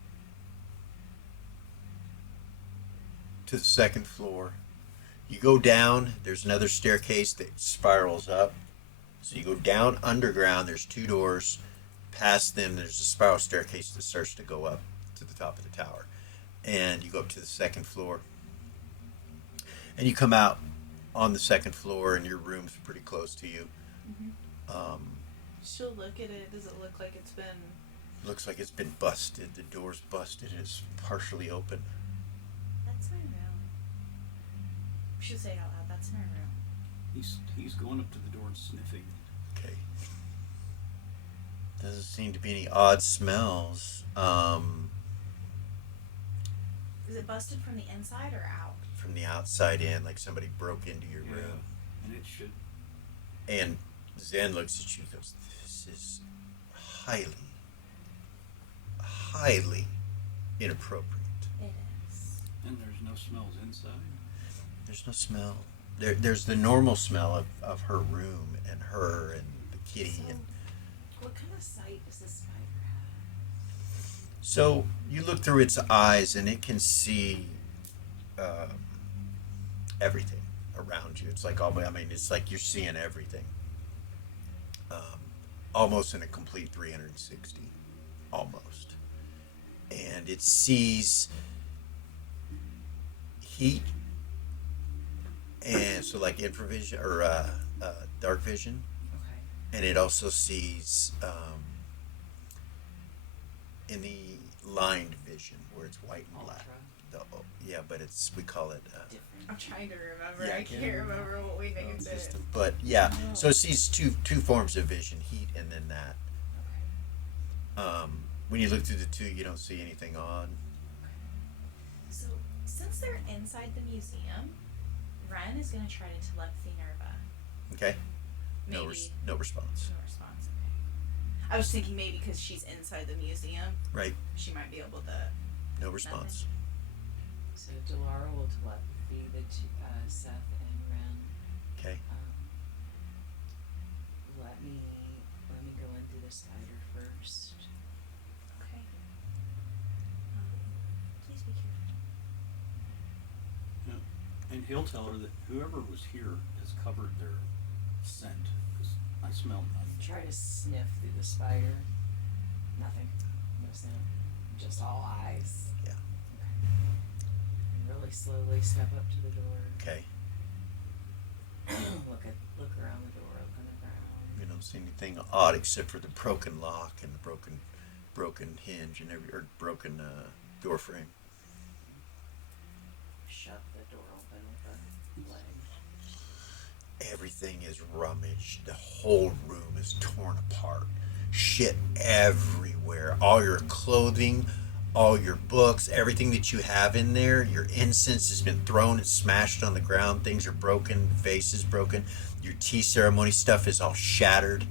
to the second floor. You go down. There's another staircase that spirals up. So you go down underground. There's two doors. Past them, there's a spiral staircase that starts to go up to the top of the tower. And you go up to the second floor. And you come out on the second floor, and your room's pretty close to you. She'll look at it. Does it look like it's been? Looks like it's been busted. The door's busted. It's partially open. That's my room. We should say it out loud. That's my room. He's going up to the door and sniffing. Okay. Doesn't seem to be any odd smells. Is it busted from the inside or out? From the outside in, like somebody broke into your room. And it should. And Zen looks at you and goes, "This is highly inappropriate." It is. And there's no smells inside. There's no smell. There's the normal smell of her room and her and the kitty. So, And what kind of sight does this spider have? so you look through its eyes and it can see everything around you. It's like it's like you're seeing everything. Almost in a complete 360. Almost. And it sees heat, and so like infravision or dark vision, Okay. and it also sees in the lined vision where it's white and black. But we call it Different. I'm trying to remember. Yeah, I can't remember what we named it. system. But yeah, so it sees two forms of vision: heat and then that. Okay. When you look through the two, you don't see anything odd. So, since they're inside the museum, Ren is going to try to telepathy Nerva. Okay. Maybe. No response. No response. Okay. I was thinking maybe because she's inside the museum, Right. she might be able to. No response. So Delara will telepathy the two, Seth and Ren. Okay. Let me go into the spider first. Okay. Please be careful. And he'll tell her that whoever was here has covered their scent. Because I smell nothing. Try to sniff through the spider. Nothing. No scent. Just all eyes. Yeah. Okay. And really slowly step up to the door. Okay. Look around the door. Look on the ground. You don't see anything odd except for the broken lock and the broken hinge and broken door frame. Shut the door open with a leg. Everything is rummaged. The whole room is torn apart. Shit everywhere. All your clothing, all your books, everything that you have in there, your incense has been thrown and smashed on the ground. Things are broken. The vase is broken. Your tea ceremony stuff is all shattered.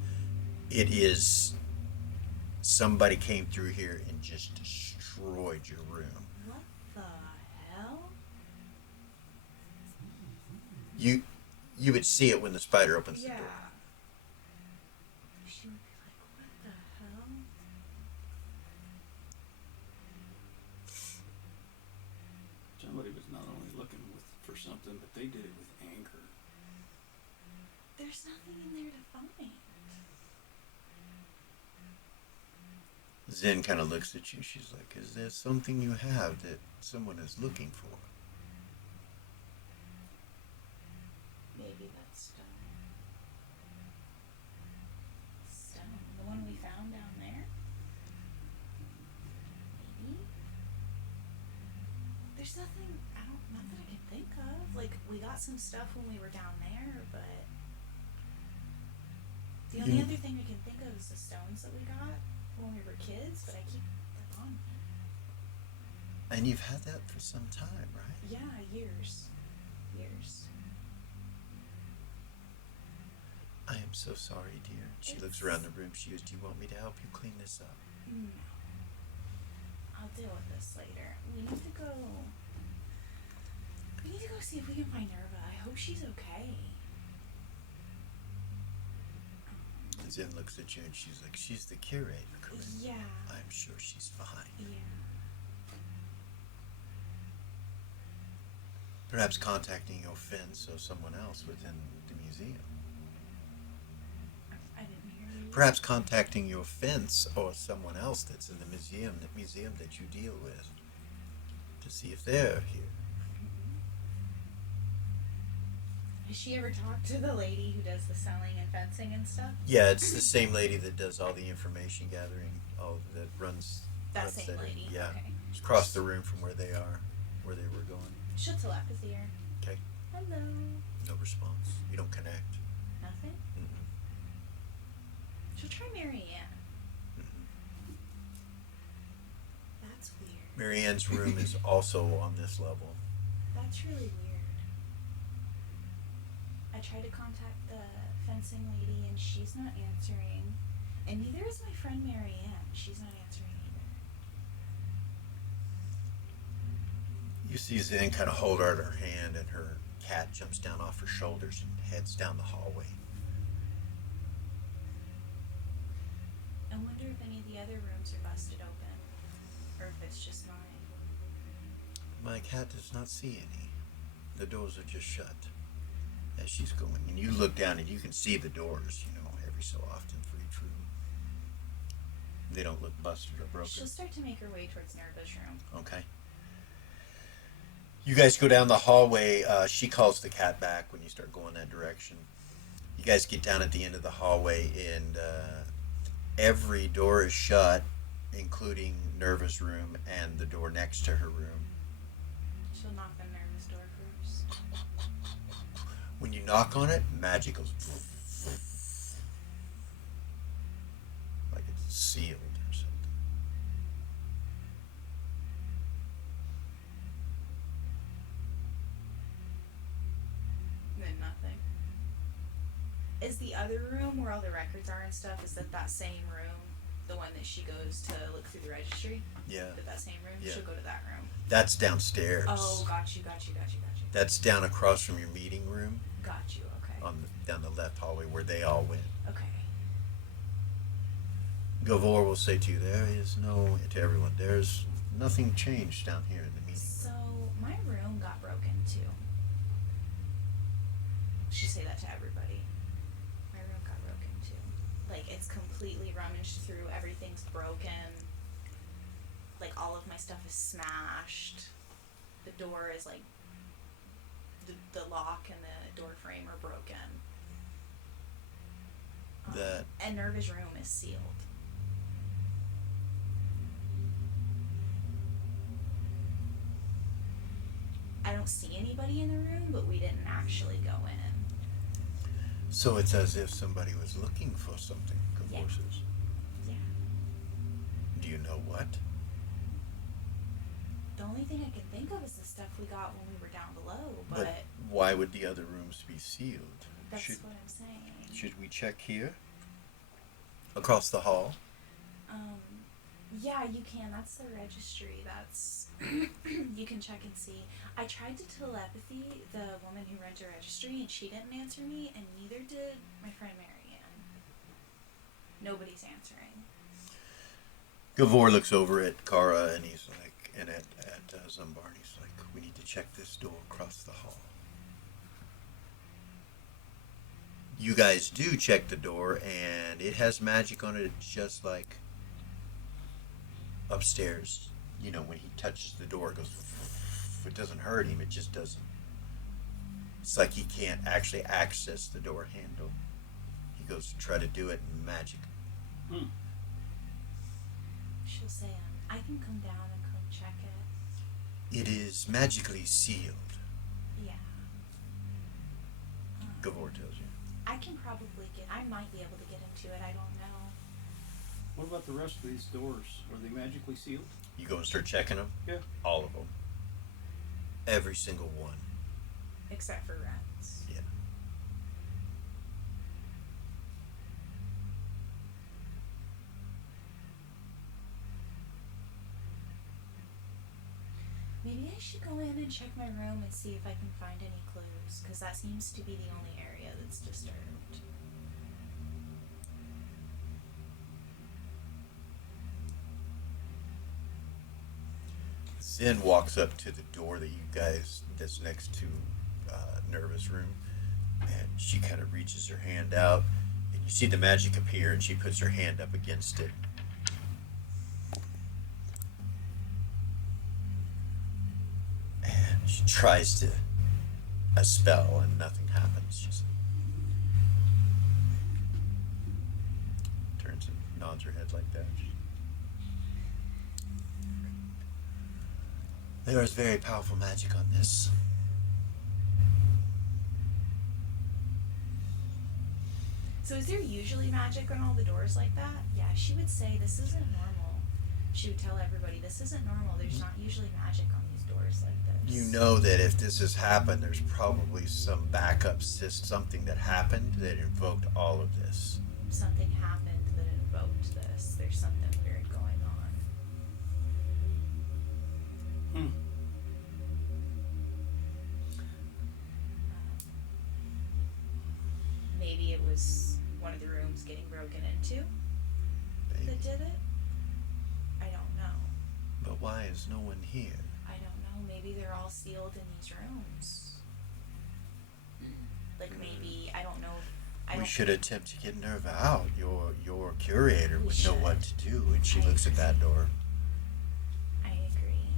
It is. Somebody came through here and just destroyed your room. What the hell? You would see it when the spider opens the door. She would be like, what the hell? Somebody was not only looking for something, but they did it with there's nothing in there to find. Zen kind of looks at you. She's like, is there something you have that someone is looking for? Maybe that's stone. Stone. The one we found down there? Maybe? There's nothing, not that I can think of. Like, we got some stuff when we were down there, but the only other thing I can think of is the stones that we got when we were kids, but I keep them on me. And you've had that for some time, right? Yeah, years. Years. I am so sorry, dear. She looks around the room. She goes, do you want me to help you clean this up? No. I'll deal with this later. We need to go see if we can find Nerva. I hope she's okay. Zen looks at you and she's like, she's the curator, correct? Yeah. I'm sure she's fine. Yeah. Perhaps contacting your fence or someone else within the museum. I didn't hear you. Perhaps contacting your fence or someone else that's in the museum that you deal with, to see if they're here. Has she ever talked to the lady who does the selling and fencing and stuff? Yeah, it's the same lady that does all the information gathering, that runs. That same lady. Yeah, Okay. it's across the room from where they were going. She'll telepathy her. Okay. Hello. No response. You don't connect. Nothing. Mm-mm. She'll try Marianne. Mm-mm. That's weird. Marianne's room is also on this level. That's really weird. I tried to contact the fencing lady and she's not answering. And neither is my friend Marianne. She's not answering either. You see Zen kind of hold out her hand and her cat jumps down off her shoulders and heads down the hallway. I wonder if any of the other rooms are busted open. Or if it's just mine. My cat does not see any. The doors are just shut as she's going. And you look down and you can see the doors, every so often for each room. They don't look busted or broken. She'll start to make her way towards Nerva's room. Okay. You guys go down the hallway. She calls the cat back when you start going that direction. You guys get down at the end of the hallway, and every door is shut, including Nerva's room and the door next to her room. She'll knock on Nerva's door first. When you knock on it, magic goes like it's sealed or something. Then nothing. Is the other room where all the records are and stuff, is that same room? The one that she goes to look through the registry? Yeah. That same room? Yeah. She'll go to that room. That's downstairs. Oh, got you. That's down across from your meeting room Got you, okay. down the left hallway where they all went. Okay. Gavor will say to you, to everyone, there's nothing changed down here in the meeting So, room. my room got broken too. She say that to everybody. My room got broken too. Like, it's completely rummaged through, everything's broken. Like, all of my stuff is smashed. The door is like, the lock and the door frame are broken. And Nerva's room is sealed. I don't see anybody in the room, but we didn't actually go in. So it's as if somebody was looking for something, Gavor Yeah. says. Yeah. Do you know what? The only thing I can think of is the stuff we got when we were down below, but why would the other rooms be sealed? that's what I'm saying. Should we check here? Across the hall? Yeah, you can. That's the registry. That's you can check and see. I tried to telepathy the woman who runs your registry, and she didn't answer me, and neither did my friend Marianne. Nobody's answering. Gavor looks over at Kara and he's like, and at Zumbar, and he's like, we need to check this door across the hall. You guys do check the door, and it has magic on it, just like upstairs. You know, when he touches the door, it goes. It doesn't hurt him. It just doesn't. It's like he can't actually access the door handle. He goes to try to do it, and magic. Hmm. She'll say, I can come down and come check it. It is magically sealed. Yeah. Gavor tells you. I can probably I might be able to get into it. I don't know. What about the rest of these doors? Are they magically sealed? You go and start checking them. Yeah. All of them. Every single one. Except for Ren's. Yeah. Maybe I should go in and check my room and see if I can find any clues, because that seems to be the only area that's disturbed. Zen walks up to the door that you guys, that's next to Nervous Room, and she kind of reaches her hand out, and you see the magic appear, and she puts her hand up against it. And she tries to a spell, and nothing happens. She turns and nods her head like that. There is very powerful magic on this. So is there usually magic on all the doors like that? Yeah, she would say this isn't normal. She would tell everybody this isn't normal. There's not usually magic on these doors like this. You know that if this has happened, there's probably some backup system, something that happened that invoked all of this. Something happened that invoked this. There's something weird going on. Hmm. Maybe it was one of the rooms getting broken into Maybe. that did it. I don't know. But why is no one here? I don't know. Maybe they're all sealed in these rooms. Like maybe I don't know. We should attempt to get Nerva out. Your curator We would know what should. to do, and she I looks at that door. I agree.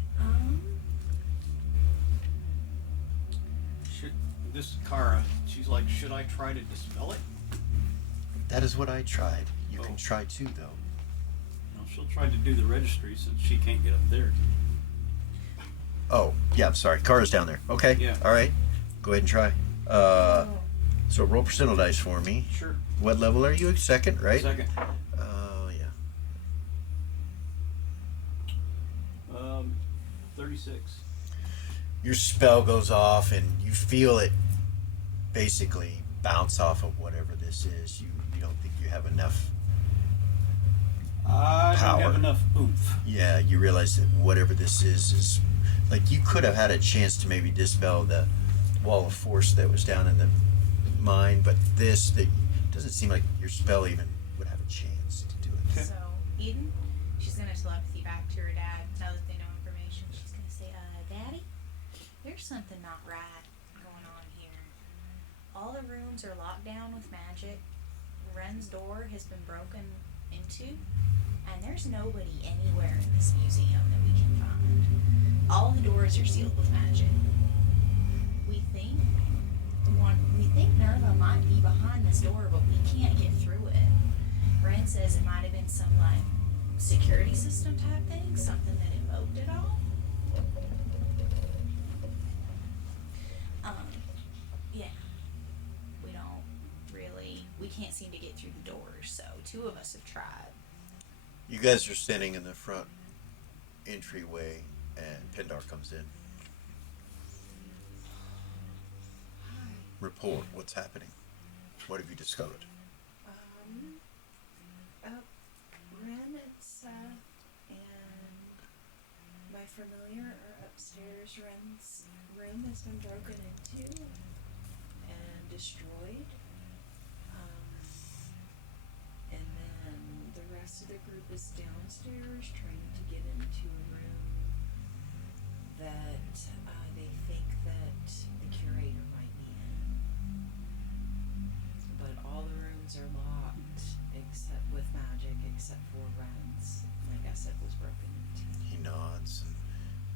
Should this Kara? She's like, should I try to dispel it? That is what I tried. You can Oh. try too, though. No, she'll try to do the registry since she can't get up there. Oh, yeah, I'm sorry. Cara's down there. Okay. Yeah. All right. Go ahead and try. So roll percentile dice for me. Sure. What level are you? Second, right? Second. Oh, yeah. 36. Your spell goes off, and you feel it basically bounce off of whatever this is. You don't think you have enough. I Power. don't have enough oomph. Yeah, you realize that whatever this is like you could have had a chance to maybe dispel the wall of force that was down in the mine, but this that doesn't seem like your spell even would have a chance to do it. Okay. So Eden, she's gonna telepathy back to her dad now that they know information. She's gonna say, Daddy, there's something not right going on here. All the rooms are locked down with magic. Ren's door has been broken into, and there's nobody anywhere in this museum that we can find. All the doors are sealed with magic. We think Nerva might be behind this door, but we can't get through it. Ren says it might have been some like security system type thing, something that invoked it all. Yeah. We can't seem to get through the doors, so two of us have tried. You guys are standing in the front entryway, and Pindar comes in. Report. What's happening? What have you discovered? Ren and Seth and my familiar are upstairs. Ren's room has been broken into and destroyed. And then the rest of the group is downstairs trying to get into a room that they think that the curator might be in. But rooms are locked, except with magic, except for Ren's. Like I said, was broken into. He nods and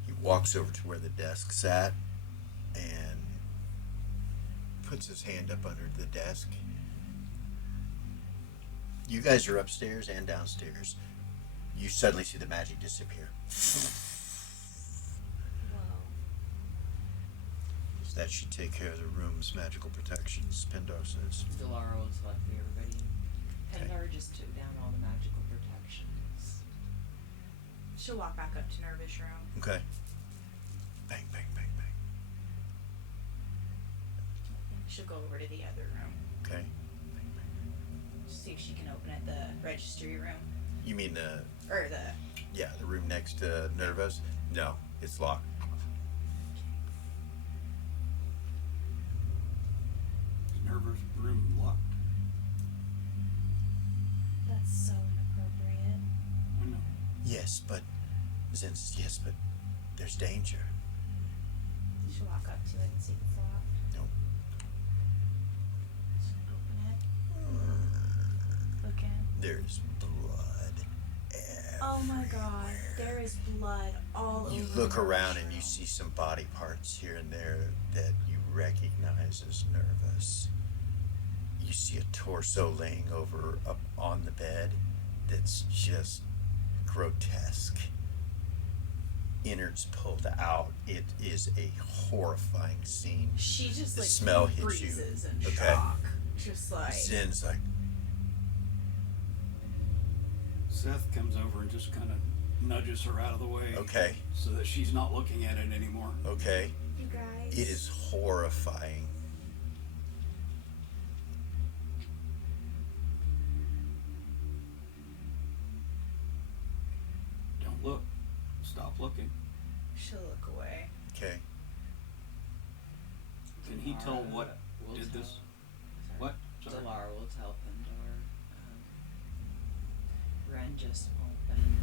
he walks over to where the desk's at and puts his hand up under the desk. You guys are upstairs and downstairs. You suddenly see the magic disappear. Whoa. That should take care of the room's magical protections, Pendar says. Delara will select for everybody. Okay. Pendar just took down all the magical protections. She'll walk back up to Nervous room. Okay. Bang, bang, bang, bang. She'll go over to the other room. Okay. Bang, bang, bang. See if she can open it, the registry room. You mean Or the... the room next to Nerva's? No, it's locked. Nervous room locked. That's so inappropriate. I know. Yes, but there's danger. She'll walk up to it and see if it's locked. Nope. She'll open it. Look in. There's blood Oh my god. There is blood all over. You look the around and you restroom. see some body parts here and there that you recognize as Nervous. You see a torso laying over up on the bed that's just grotesque. Innards pulled out. It is a horrifying scene. She just The like smell hits you. freezes in Okay. shock. Just like Zin's like, Seth comes over and just kind of nudges her out of the way. okay, So that she's not looking at it anymore. okay. you guys. It is horrifying. Don't look. Stop looking. She'll look away. Okay. Can he tell what will did tell, this? What? Sorry. Delara will tell Pendar. Ren just opened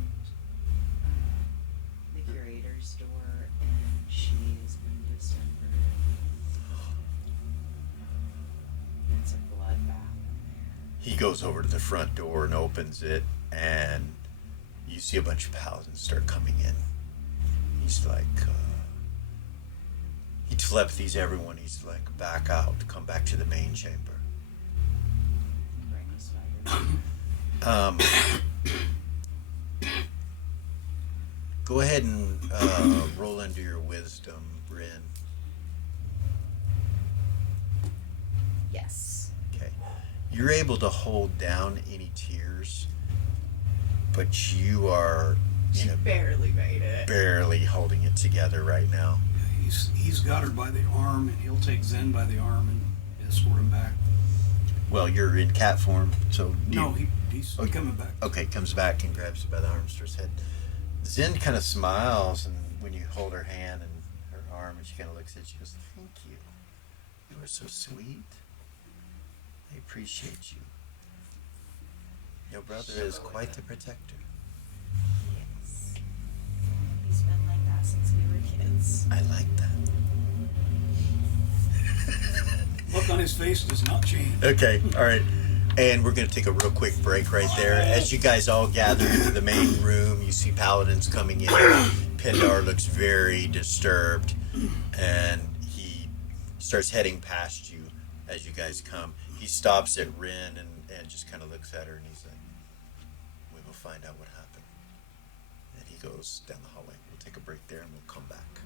the curator's door and she's been dismembered. It's a bloodbath in there. He goes over to the front door and opens it, and you see a bunch of paladins start coming in. He's like, he telepathies everyone. He's like, back out, come back to the main chamber. Bring the spider. Go ahead and roll into your wisdom, Rin. Yes. Okay. You're able to hold down any tears, but you are She barely made it. barely holding it together right now. He's got her by the arm, and he'll take Zen by the arm and escort him back. Well, you're in cat form, so No, he's Okay. coming back. Okay, comes back and grabs you by the arm, starts head. Zen kind of smiles, and when you hold her hand and her arm, and she kind of looks at you, she goes, "Thank you. You are so sweet. I appreciate you. Your brother is quite the protector. Yes. He's been like that since we were kids. I like that." Look on his face does not change. Okay, all right. And we're going to take a real quick break right there. As you guys all gather into the main room, you see paladins coming in. Pendar looks very disturbed, and he starts heading past you as you guys come. He stops at Rin and just kind of looks at her, and he's like, "We will find out what happened." And he goes down the hallway. We'll take a break there, and we'll come back.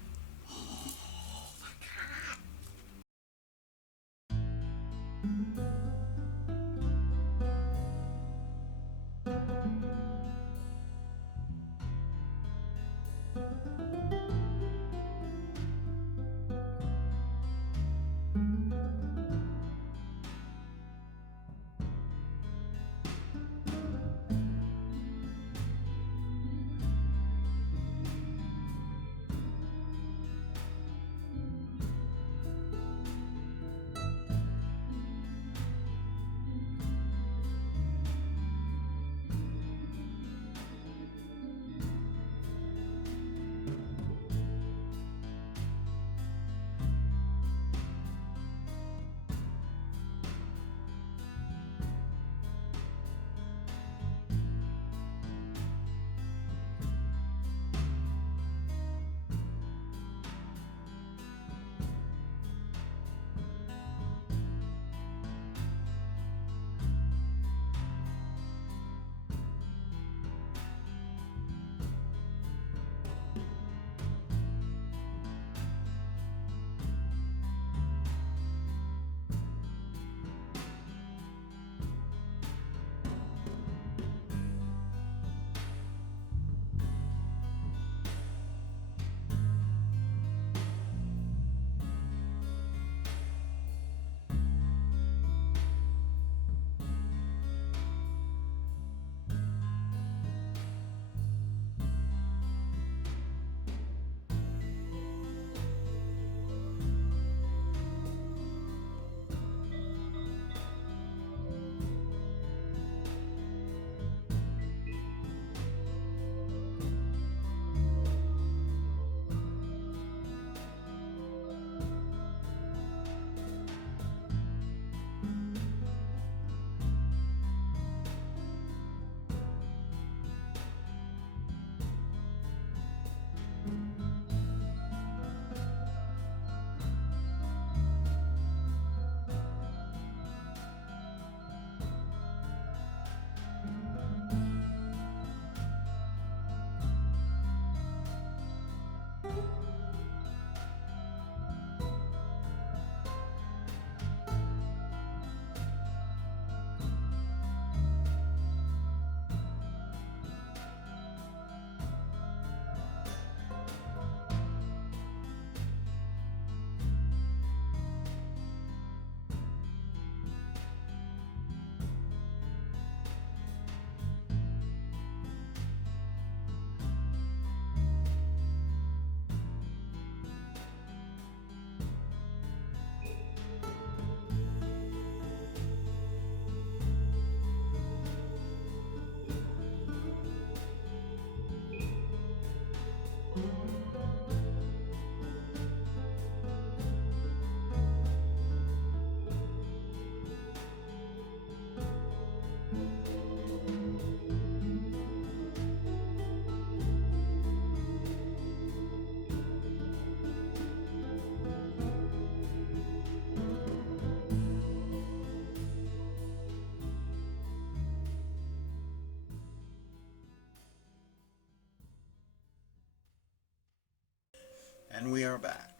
And we are back.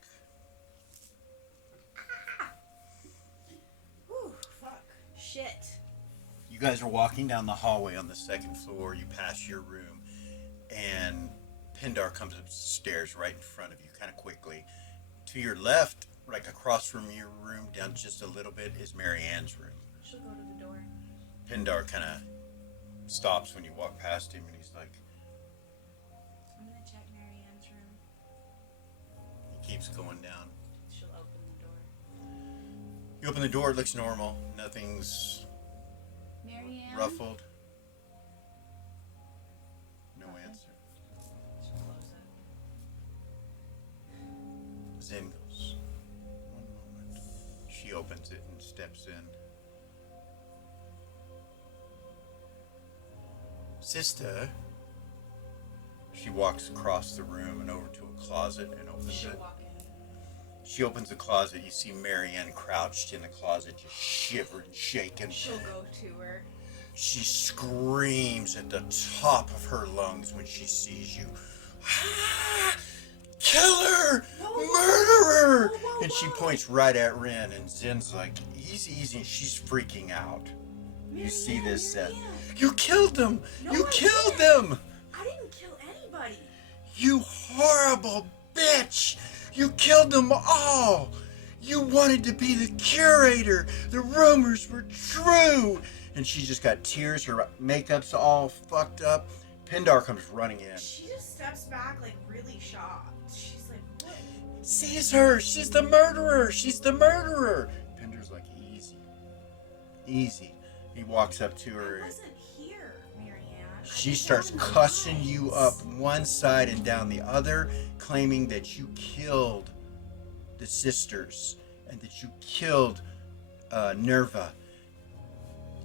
Whew, fuck. Shit. You guys are walking down the hallway on the second floor. You pass your room, and Pindar comes upstairs right in front of you, kind of quickly. To your left, like across from your room, down just a little bit, is Marianne's room. She'll go to the door. Pindar kind of stops when you walk past him, and he's like, I'm gonna check Marianne's room. he keeps going down. She'll open the door. You open the door, it looks normal. Nothing's Marianne? ruffled. No Nothing. answer. She'll close it. Zen goes, one moment. She opens it and steps in. Sister. She walks across the room and over to a closet and opens She'll it. walk in. She opens the closet. You see Marianne crouched in the closet, just shivering, shaking. She'll go to her. She screams at the top of her lungs when she sees you. Ah! Killer! Murderer! Whoa, And she whoa. points right at Ren, and Zen's like, easy, easy, and she's freaking out. You see this set. Marianne. You killed them! No, You I killed didn't. them! I didn't kill anybody. You horrible bitch! You killed them all! You wanted to be the curator! The rumors were true! And she just got tears, her makeup's all fucked up. Pindar comes running in. She just steps back like really shocked. She's like, what? Seize her! She's the murderer! She's the murderer! Pindar's like, easy. Easy. He walks up to her. I wasn't here, Marianne. I She just starts found the cussing you lines. up one side and down the other, claiming that you killed the sisters and that you killed Nerva.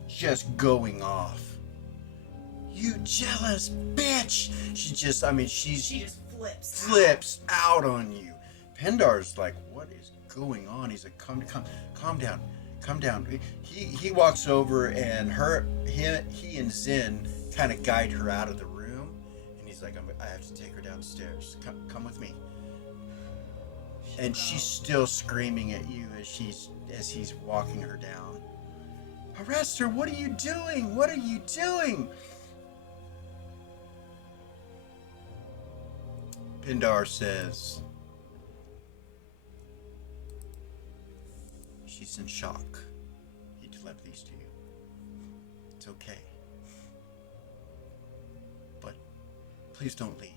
Just going off. You jealous bitch! She just flips out on you. Pindar's like, what is going on? He's like, calm down. He walks over and he and Zen kind of guide her out of the room, and he's like, I have to take her downstairs. Come with me. And she's still screaming at you as he's walking her down. Arrest her! What are you doing? What are you doing? Pindar says, she's in shock. He delivered these to you. It's okay. But please don't leave.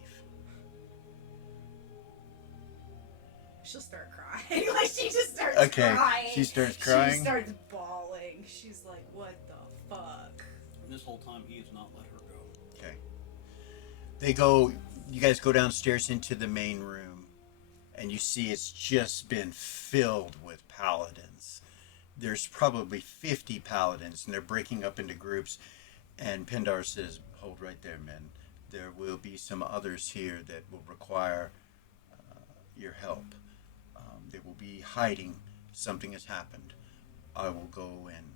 She'll start crying. Like she just starts Okay, crying. she starts crying. She starts bawling. She's like, what the fuck? This whole time, he has not let her go. Okay. You guys go downstairs into the main room, and you see it's just been filled with paladins. There's probably 50 paladins, and they're breaking up into groups. And Pindar says, hold right there, men. There will be some others here that will require your help. They will be hiding. Something has happened. I will go and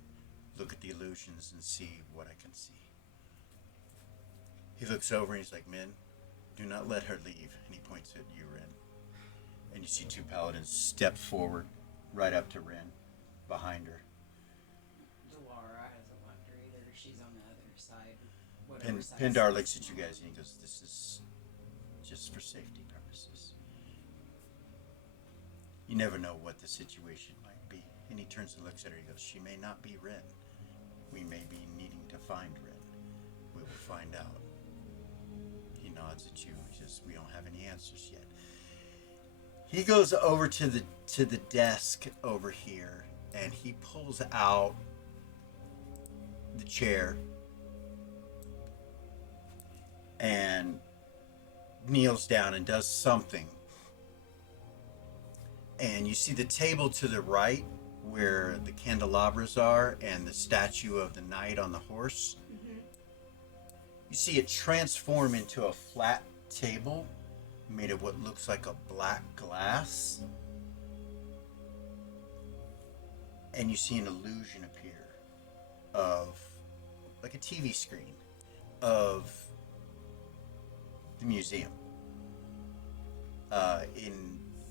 look at the illusions and see what I can see. He looks over and he's like, men, do not let her leave. And he points at you, Ren. And you see two paladins step forward, right up to Ren, behind her. Delara hasn't left her either. She's on the other side. Whatever side. Pindar looks at you guys and he goes, this is just for safety purposes. You never know what the situation might be. And he turns and looks at her. He goes, she may not be Ren. We may be needing to find Ren. We will find out. He nods at you. He says, we don't have any answers yet. He goes over to the desk over here, and he pulls out the chair and kneels down and does something. And you see the table to the right where the candelabras are and the statue of the knight on the horse. Mm-hmm. You see it transform into a flat table made of what looks like a black glass. And you see an illusion appear of, like a TV screen, of the museum.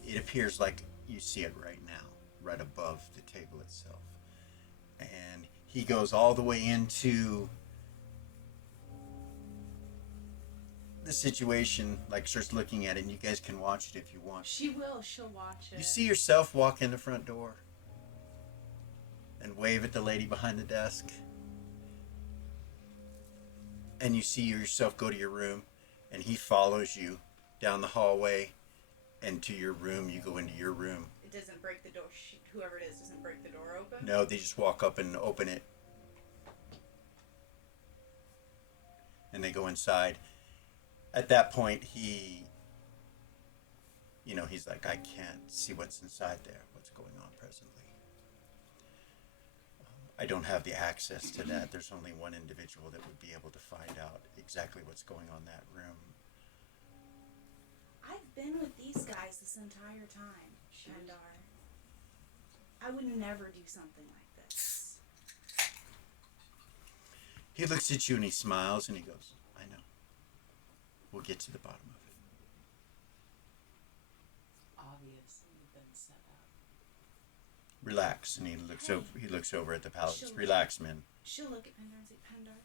it appears like you see it right now, right above the table itself. And he goes all the way into the situation, like starts looking at it, and you guys can watch it if you want. She will. She'll watch it. You see yourself walk in the front door and wave at the lady behind the desk. And you see yourself go to your room, and he follows you down the hallway and to your room. You go into your room. It doesn't break the door. Whoever it is doesn't break the door open? No, they just walk up and open it. And they go inside. At that point, he's like, I can't see what's inside there, what's going on presently. I don't have the access to that. There's only one individual that would be able to find out exactly what's going on in that room. I've been with these guys this entire time, Shandar. I would never do something like this. He looks at you and he smiles and he goes, I know. We'll get to the bottom of it. Obviously been set up. Relax. And he looks over at the palace. She'll Relax, men. She'll look at Pendar and say, Pendar,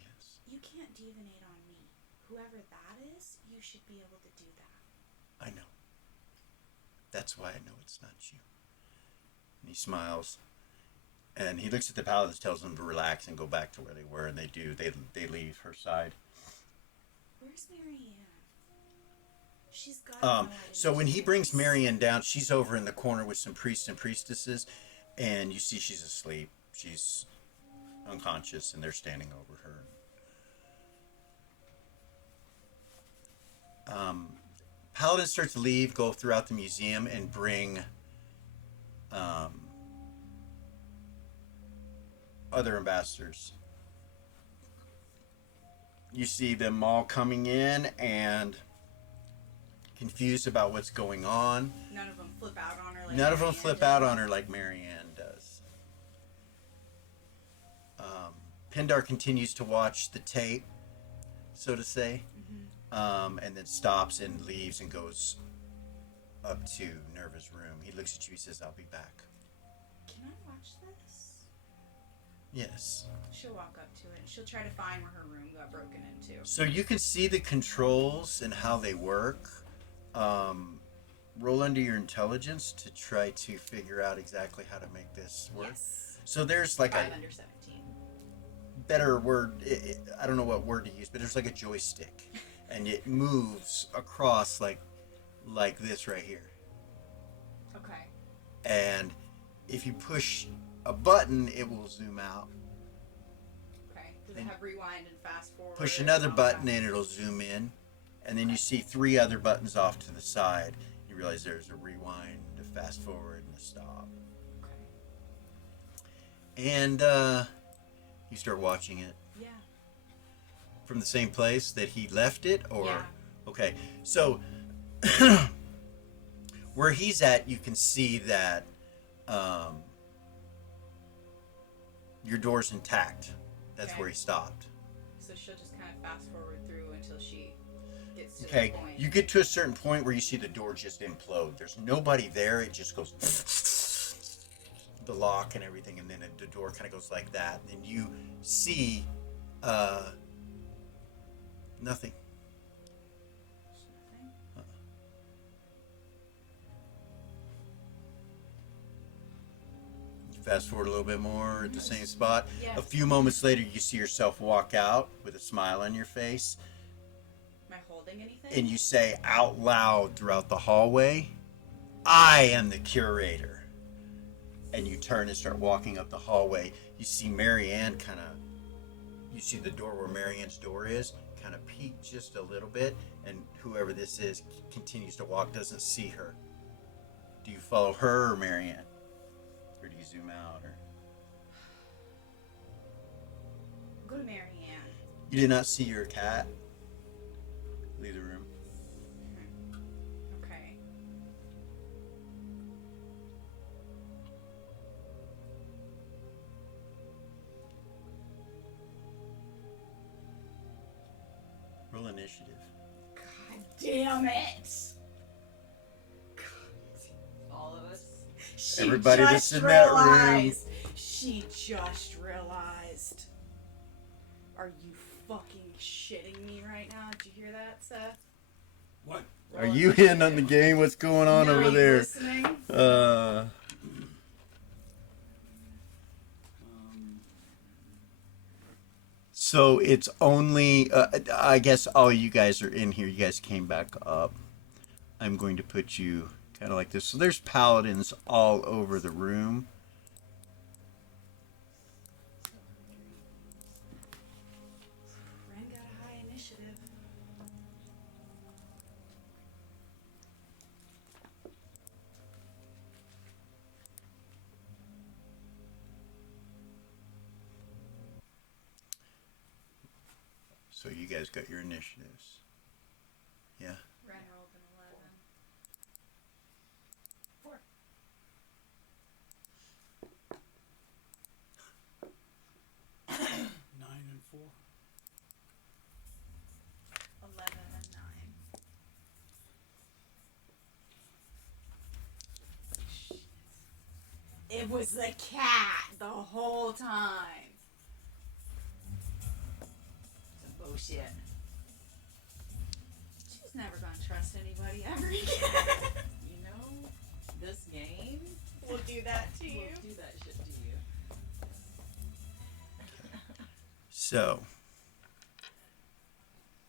Yes. you can't divinate on me. Whoever that is, you should be able to do that. I know. That's why I know it's not you. And he smiles. And he looks at the paladins, tells them to relax and go back to where they were, and they do. They leave her side. Where's Marianne? She's got to know how to So when he do brings this. Marianne down, she's over in the corner with some priests and priestesses, and you see she's asleep. She's unconscious, and they're standing over her. Paladins start to leave, go throughout the museum, and bring other ambassadors. You see them all coming in and confused about what's going on. None of them flip out on her like None of them Marianne flip did. out on her like Marianne does. Pindar continues to watch the tape, so to say, and then stops and leaves and goes up to Nerva's room. He looks at you, he says, I'll be back. Can I watch this? Yes. She'll walk up to it and she'll try to find where her room got broken into. So you can see the controls and how they work. Roll under your intelligence to try to figure out exactly how to make this work. Yes. So there's like 5 a under 17. better word. I don't know what word to use, but there's like a joystick, and it moves across like this right here. Okay. And if you push a button, it will zoom out. Okay. Does And it have rewind and fast forward? Push and another all button that? and it'll zoom in. And then you see 3 other buttons off to the side. You realize there's a rewind, a fast forward, and a stop. Okay. And you start watching it Yeah. from the same place that he left it, or Yeah. okay. So where he's at, you can see that your door's intact. That's Okay. where he stopped. So she'll just kind of fast forward through until she gets to Okay, the point. you get to a certain point where you see the door just implode. There's nobody there. It just goes the lock and everything, and then the door kind of goes like that. And you see nothing. Nothing? Fast forward a little bit more at the same spot. Yes. A few moments later, you see yourself walk out with a smile on your face, Am I holding anything? and you say out loud throughout the hallway, I am the curator. And you turn and start walking up the hallway. You see Marianne you see the door where Marianne's door is, kind of peek just a little bit, and whoever this is continues to walk, doesn't see her. Do you follow her or Marianne? Or do you zoom out? Or Go to Marianne. you did not see your cat leave the room. Okay. Roll initiative. God damn it! God Everybody that's in that room. She just realized. Are you fucking shitting me right now? Did you hear that, Seth? What? Are you in on the game? What's going on No, over are you there? listening? So it's only, I guess all you guys are in here. You guys came back up. I'm going to put you kind of like this. So there's paladins all over the room. Ren got a high initiative. So you guys got your initiatives. Yeah. Ren rolled an 11. 9 and 4. 11 and 9. It was the cat the whole time. Some bullshit. She's never gonna trust anybody ever again. You know, this game We'll do that to you. will do that shit to you. So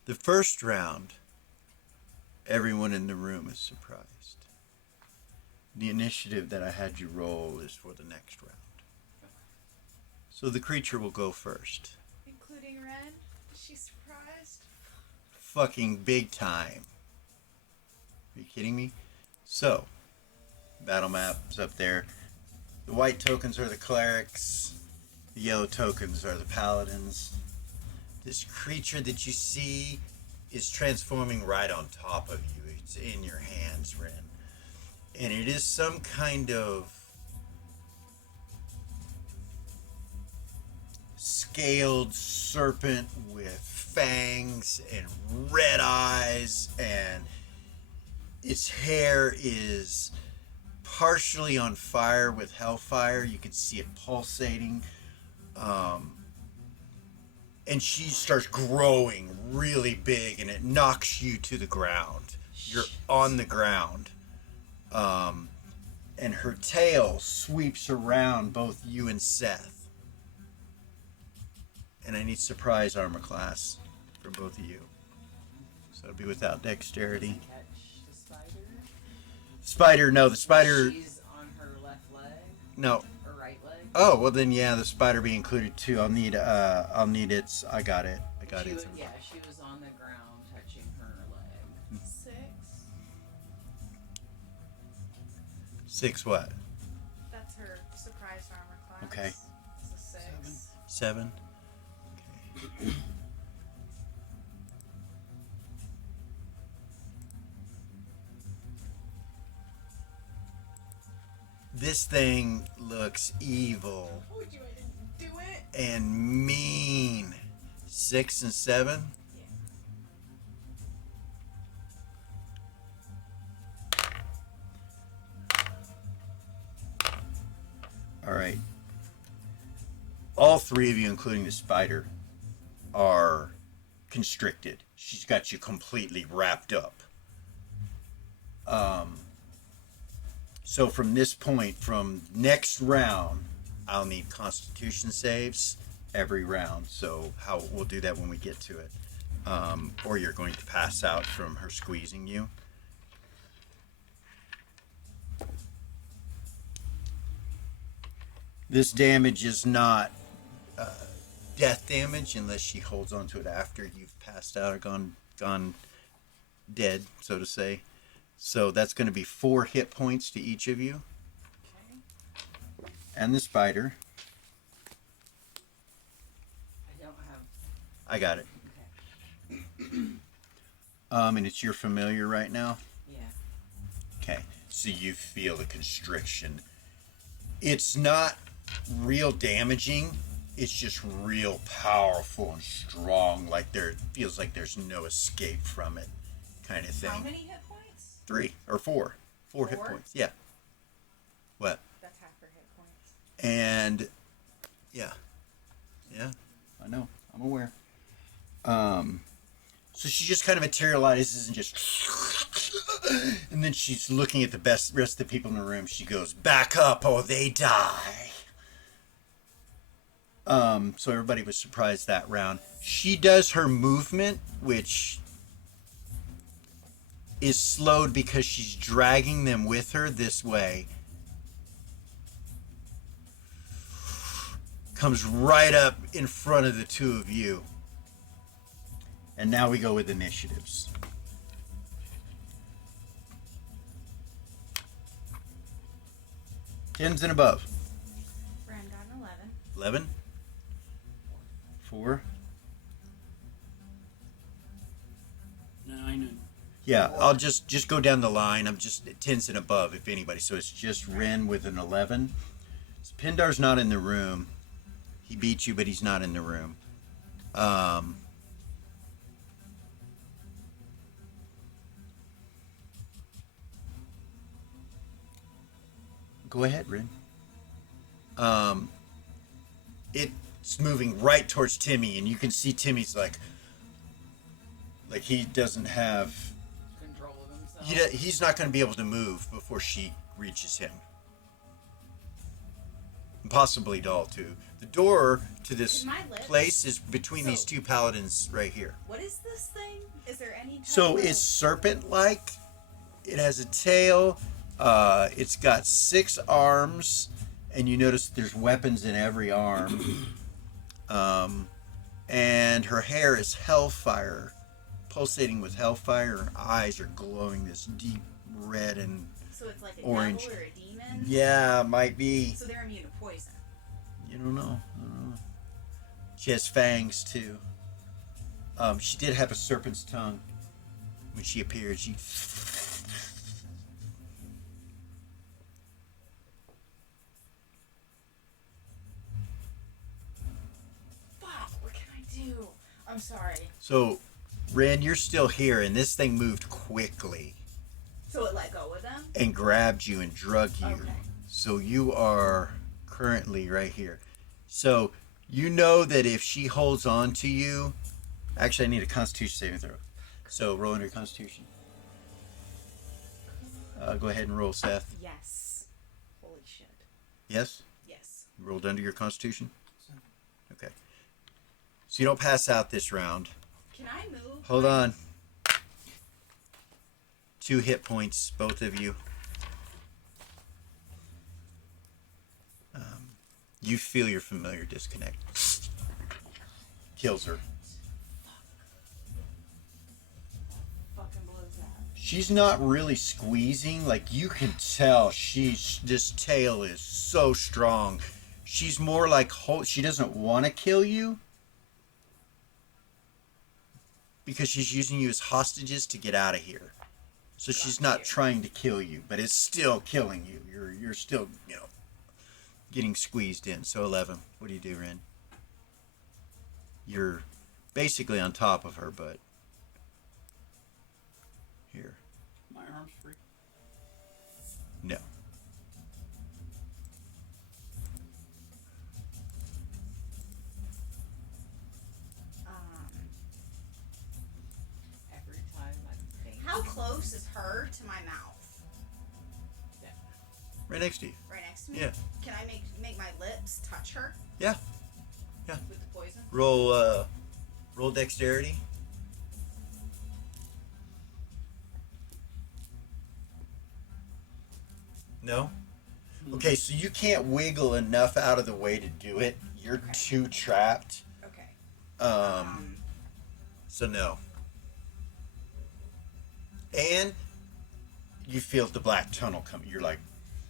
the first round, everyone in the room is surprised. The initiative that I had you roll is for the next round. So the creature will go first. Including Ren. Is she surprised? Fucking big time. Are you kidding me? So, battle map's up there. The white tokens are the clerics. The yellow tokens are the paladins. This creature that you see is transforming right on top of you. It's in your hands, Ren. And it is some kind of scaled serpent with fangs and red eyes, and its hair is partially on fire with hellfire. You can see it pulsating. And she starts growing really big, and it knocks you to the ground. You're on the ground. And her tail sweeps around both you and Seth. And I need surprise armor class for both of you. So it'll be without dexterity. Catch the spider. Spider, no, the spider, She's on her left leg no. or right leg. Oh, well then, yeah, the spider be included too. I'll need its, I got it. She was on the ground touching her leg. 6. 6 what? That's her surprise armor class. Okay. It's a 6. 7? Okay. This thing looks evil Told you I didn't do it. and mean. 6 and 7? All right. All 3 of you, including the spider, are constricted. She's got you completely wrapped up. So from this point, from next round, I'll need Constitution saves every round. So we'll do that when we get to it. Or you're going to pass out from her squeezing you. This damage is not death damage unless she holds onto it after you've passed out or gone dead, so to say. So that's going to be 4 hit points to each of you. Okay. And the spider. I don't have. I got it. Okay. And it's your familiar right now? Yeah. Okay. So you feel the constriction. It's not real damaging. It's just real powerful and strong. Like feels like there's no escape from it, kind of thing. How many hit points? 3 or 4. 4 hit 4? points. Yeah. What? That's half her hit points. And yeah, I know. I'm aware. So she just kind of materializes and just, and then she's looking at the rest of the people in the room. She goes, "Back up, or they die." So everybody was surprised that round. She does her movement, which is slowed because she's dragging them with her this way. Comes right up in front of the two of you. And now we go with initiatives. Tens and above. Ren got an 11. 11. 4. 9 and Yeah, I'll just go down the line. I'm just tens and above, if anybody. So it's just Ren with an 11. So Pindar's not in the room. He beat you, but he's not in the room. Go ahead, Ren. It's moving right towards Timmy, and you can see Timmy's like he doesn't have. Control of himself. He's not going to be able to move before she reaches him. And possibly Doll too. The door to this Is my lips- place is between these two paladins right here. What is this thing? Is there any type So of... it's serpent-like. It has a tail. It's got 6 arms, and you notice there's weapons in every arm. And her hair is hellfire, pulsating with hellfire. Her eyes are glowing this deep red and So it's like a orange. devil or a demon? yeah, might be. So they're immune to poison. You don't know. I don't know. She has fangs too. She did have a serpent's tongue when she appeared. She. Fuck, what can I do? I'm sorry. So, Ren, you're still here, and this thing moved quickly So it let go of them? and grabbed you and drug you. Okay. So you are currently right here. So you know that if she holds on to you, actually, I need a Constitution saving throw. So roll under Constitution. Go ahead and roll, Seth. Yes. Holy shit. Yes. Yes. You rolled under your Constitution. Okay. So you don't pass out this round. Can I move? Hold on. 2 hit points, both of you. You feel your familiar disconnect. Kills her. Fucking blows that. She's not really squeezing. Like, you can tell this tail is so strong. She's more like, she doesn't want to kill you. Because she's using you as hostages to get out of here. So she's not trying to kill you, but it's still killing you. You're still, getting squeezed in. So 11. What do you do, Ren? You're basically on top of her, but here. my arm's free. No. Every time I think. How close is her to my mouth? Right next to you. Right next to me? Yeah. Can I make my lips touch her? Yeah. With the poison? Roll dexterity. No? Okay, so you can't wiggle enough out of the way to do it. You're Okay. too trapped. Okay. So no. And you feel the black tunnel coming. You're like,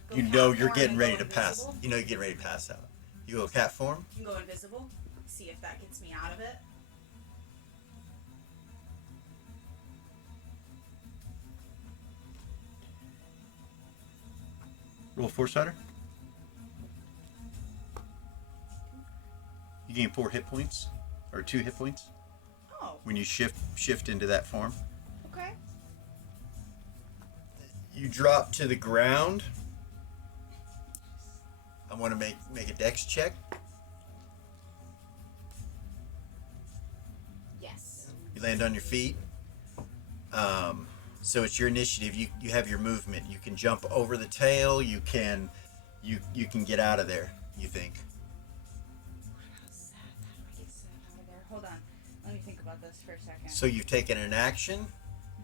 Go you know cat you're form getting and ready go to pass. invisible? You know you're getting ready to pass out. You go cat form? You can go invisible. See if that gets me out of it. Roll 4-sider. You gain 4 hit points. Or 2 hit points. Oh, When you shift into that form. okay. You drop to the ground. I want to make a dex check. Yes. You land on your feet. So it's your initiative. You have your movement. You can jump over the tail. You can get out of there. You think? How sad. How do I get sad out of there? Hold on. Let me think about this for a second. So you've taken an action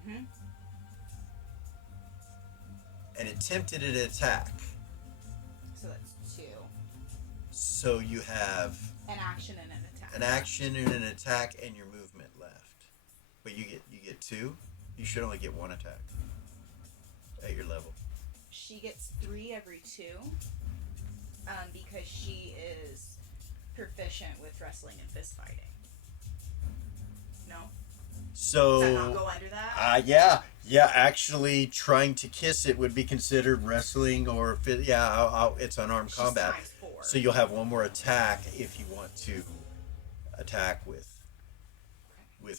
Mm-hmm. and attempted an attack. So that's 2. So you have An action and an attack. an action and an attack and your movement left. But you get 2. You should only get 1 attack at your level. She gets 3 every 2. Because she is proficient with wrestling and fist fighting. No? So Does that not go under that? yeah. Actually, trying to kiss it would be considered wrestling or it's unarmed She's combat. times 4. So you'll have 1 more attack if you want to attack with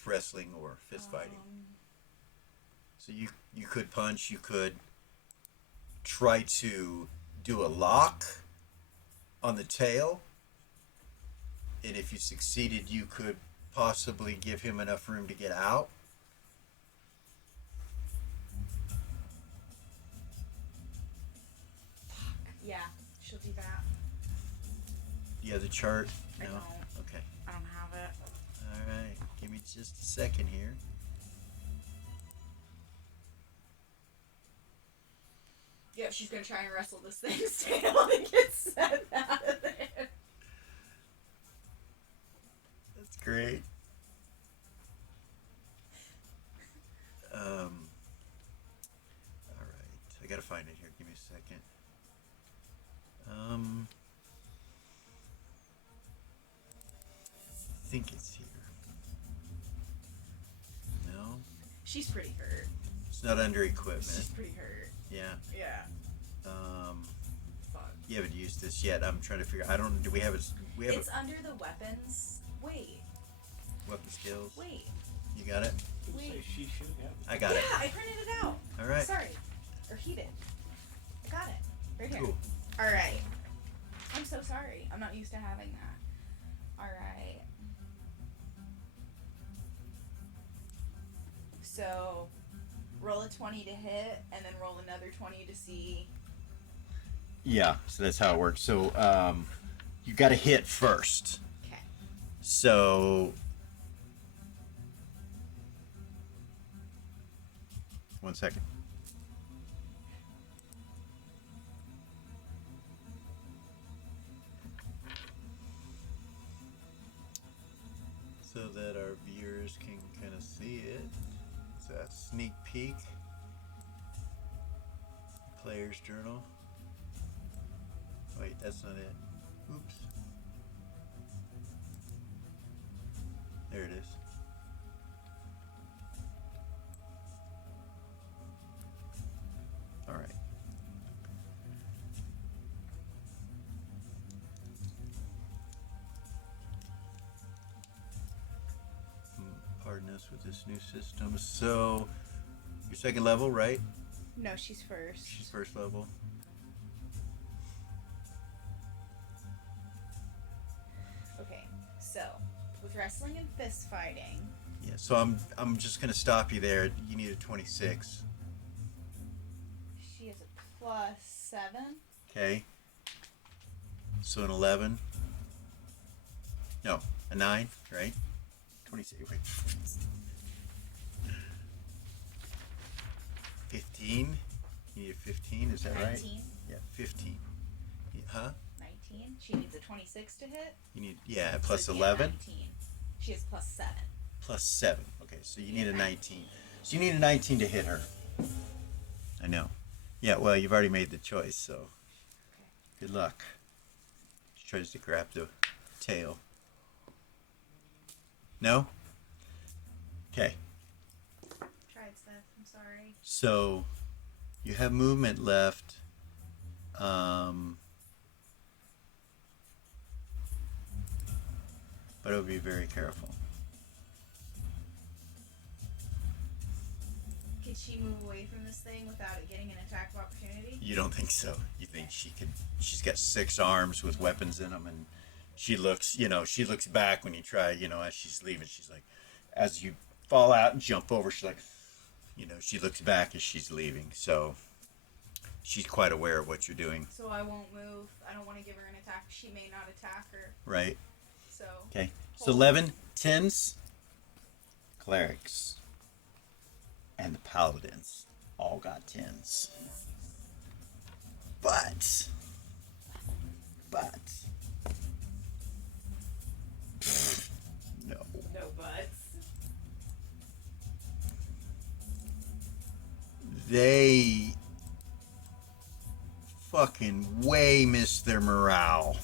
wrestling or fist fighting. So you could punch. You could try to do a lock on the tail, and if you succeeded, you could possibly give him enough room to get out. Yeah, she'll do that. You have the chart? I No? don't. Okay. I don't have it. Alright. Give me just a second here. Yeah, she's gonna try and wrestle this thing's tail and get set out of there. That's great. Alright. I gotta find it here. Give me a second. I think it's here. No? She's pretty hurt. It's not under equipment. She's pretty hurt. Yeah. Yeah. Fuck. You haven't used this yet. I'm trying to figure. Do we have it? We have It's under the weapons. Wait. weapon skills. Wait. You got it. Say she should have. I got yeah, it. I printed it out. All right. Sorry. Or he did. I got it. Right here. Cool. Alright. I'm so sorry. I'm not used to having that. Alright. So, roll a 20 to hit, and then roll another 20 to see. Yeah. So that's how it works. So you got to hit first. Okay. So 1 second. So that our viewers can kind of see it. It's a sneak peek. Player's journal. Wait, that's not it. Oops. There it is. All right. Pardon us with this new system. So, your second level, right? No, she's first. She's first level. Okay, so with wrestling and fist fighting, Yeah. So I'm just gonna stop you there. You need a 26. she has a +7. Okay. So an 11. No, a 9, right? 26. Wait. 15. You need a 15. Is that right? 19. Yeah, 15. Huh? 19. She needs a 26 to hit. You need So plus it'd be a 11 19. She has +7. plus 7. Okay, so you need a 19. So you need a 19 to hit her. I know. Yeah, well, you've already made the choice, so good luck. She tries to grab the tail. No? Okay, Tried, Seth. I'm sorry. so you have movement left. But it'll be very careful. Can could she move away from this thing without it getting an attack of opportunity? You don't think so? You think she could? She's got 6 arms with weapons in them, and she looks, she looks back when you try, as she's leaving. She's like, as you fall out and jump over, she's like, she looks back as she's leaving. So she's quite aware of what you're doing. So I won't move. I don't want to give her an attack. She may not attack her. Right. So. Okay. So 11 10s, clerics, and the paladins all got 10s. But. No. No buts. They fucking way missed their morale.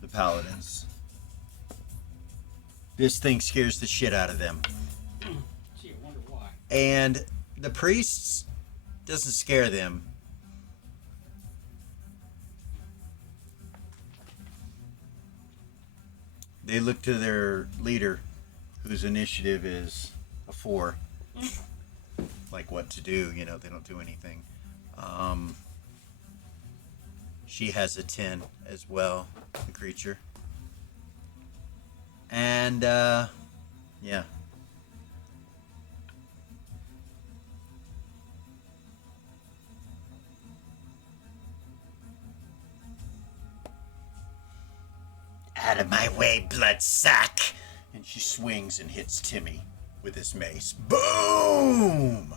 The paladins. This thing scares the shit out of them. Gee, I wonder why. And the priests doesn't scare them. They look to their leader, whose initiative is a 4. Like what to do, they don't do anything. She has a 10 as well, the creature. And, yeah. Out of my way, bloodsack! And she swings and hits Timmy with his mace. Boom!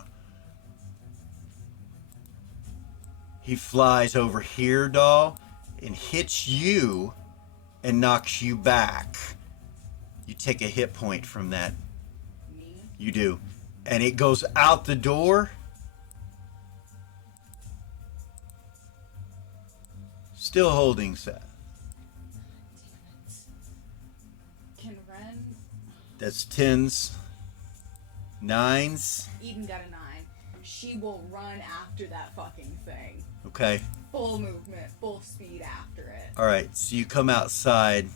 He flies over here, doll, and hits you and knocks you back. You take a hit point from that. Me? You do. And it goes out the door. Still holding Seth. Can Ren? That's 10s. 9s. Eden got a 9. She will run after that fucking thing. Okay. Full movement, full speed after it. Alright, so you come outside.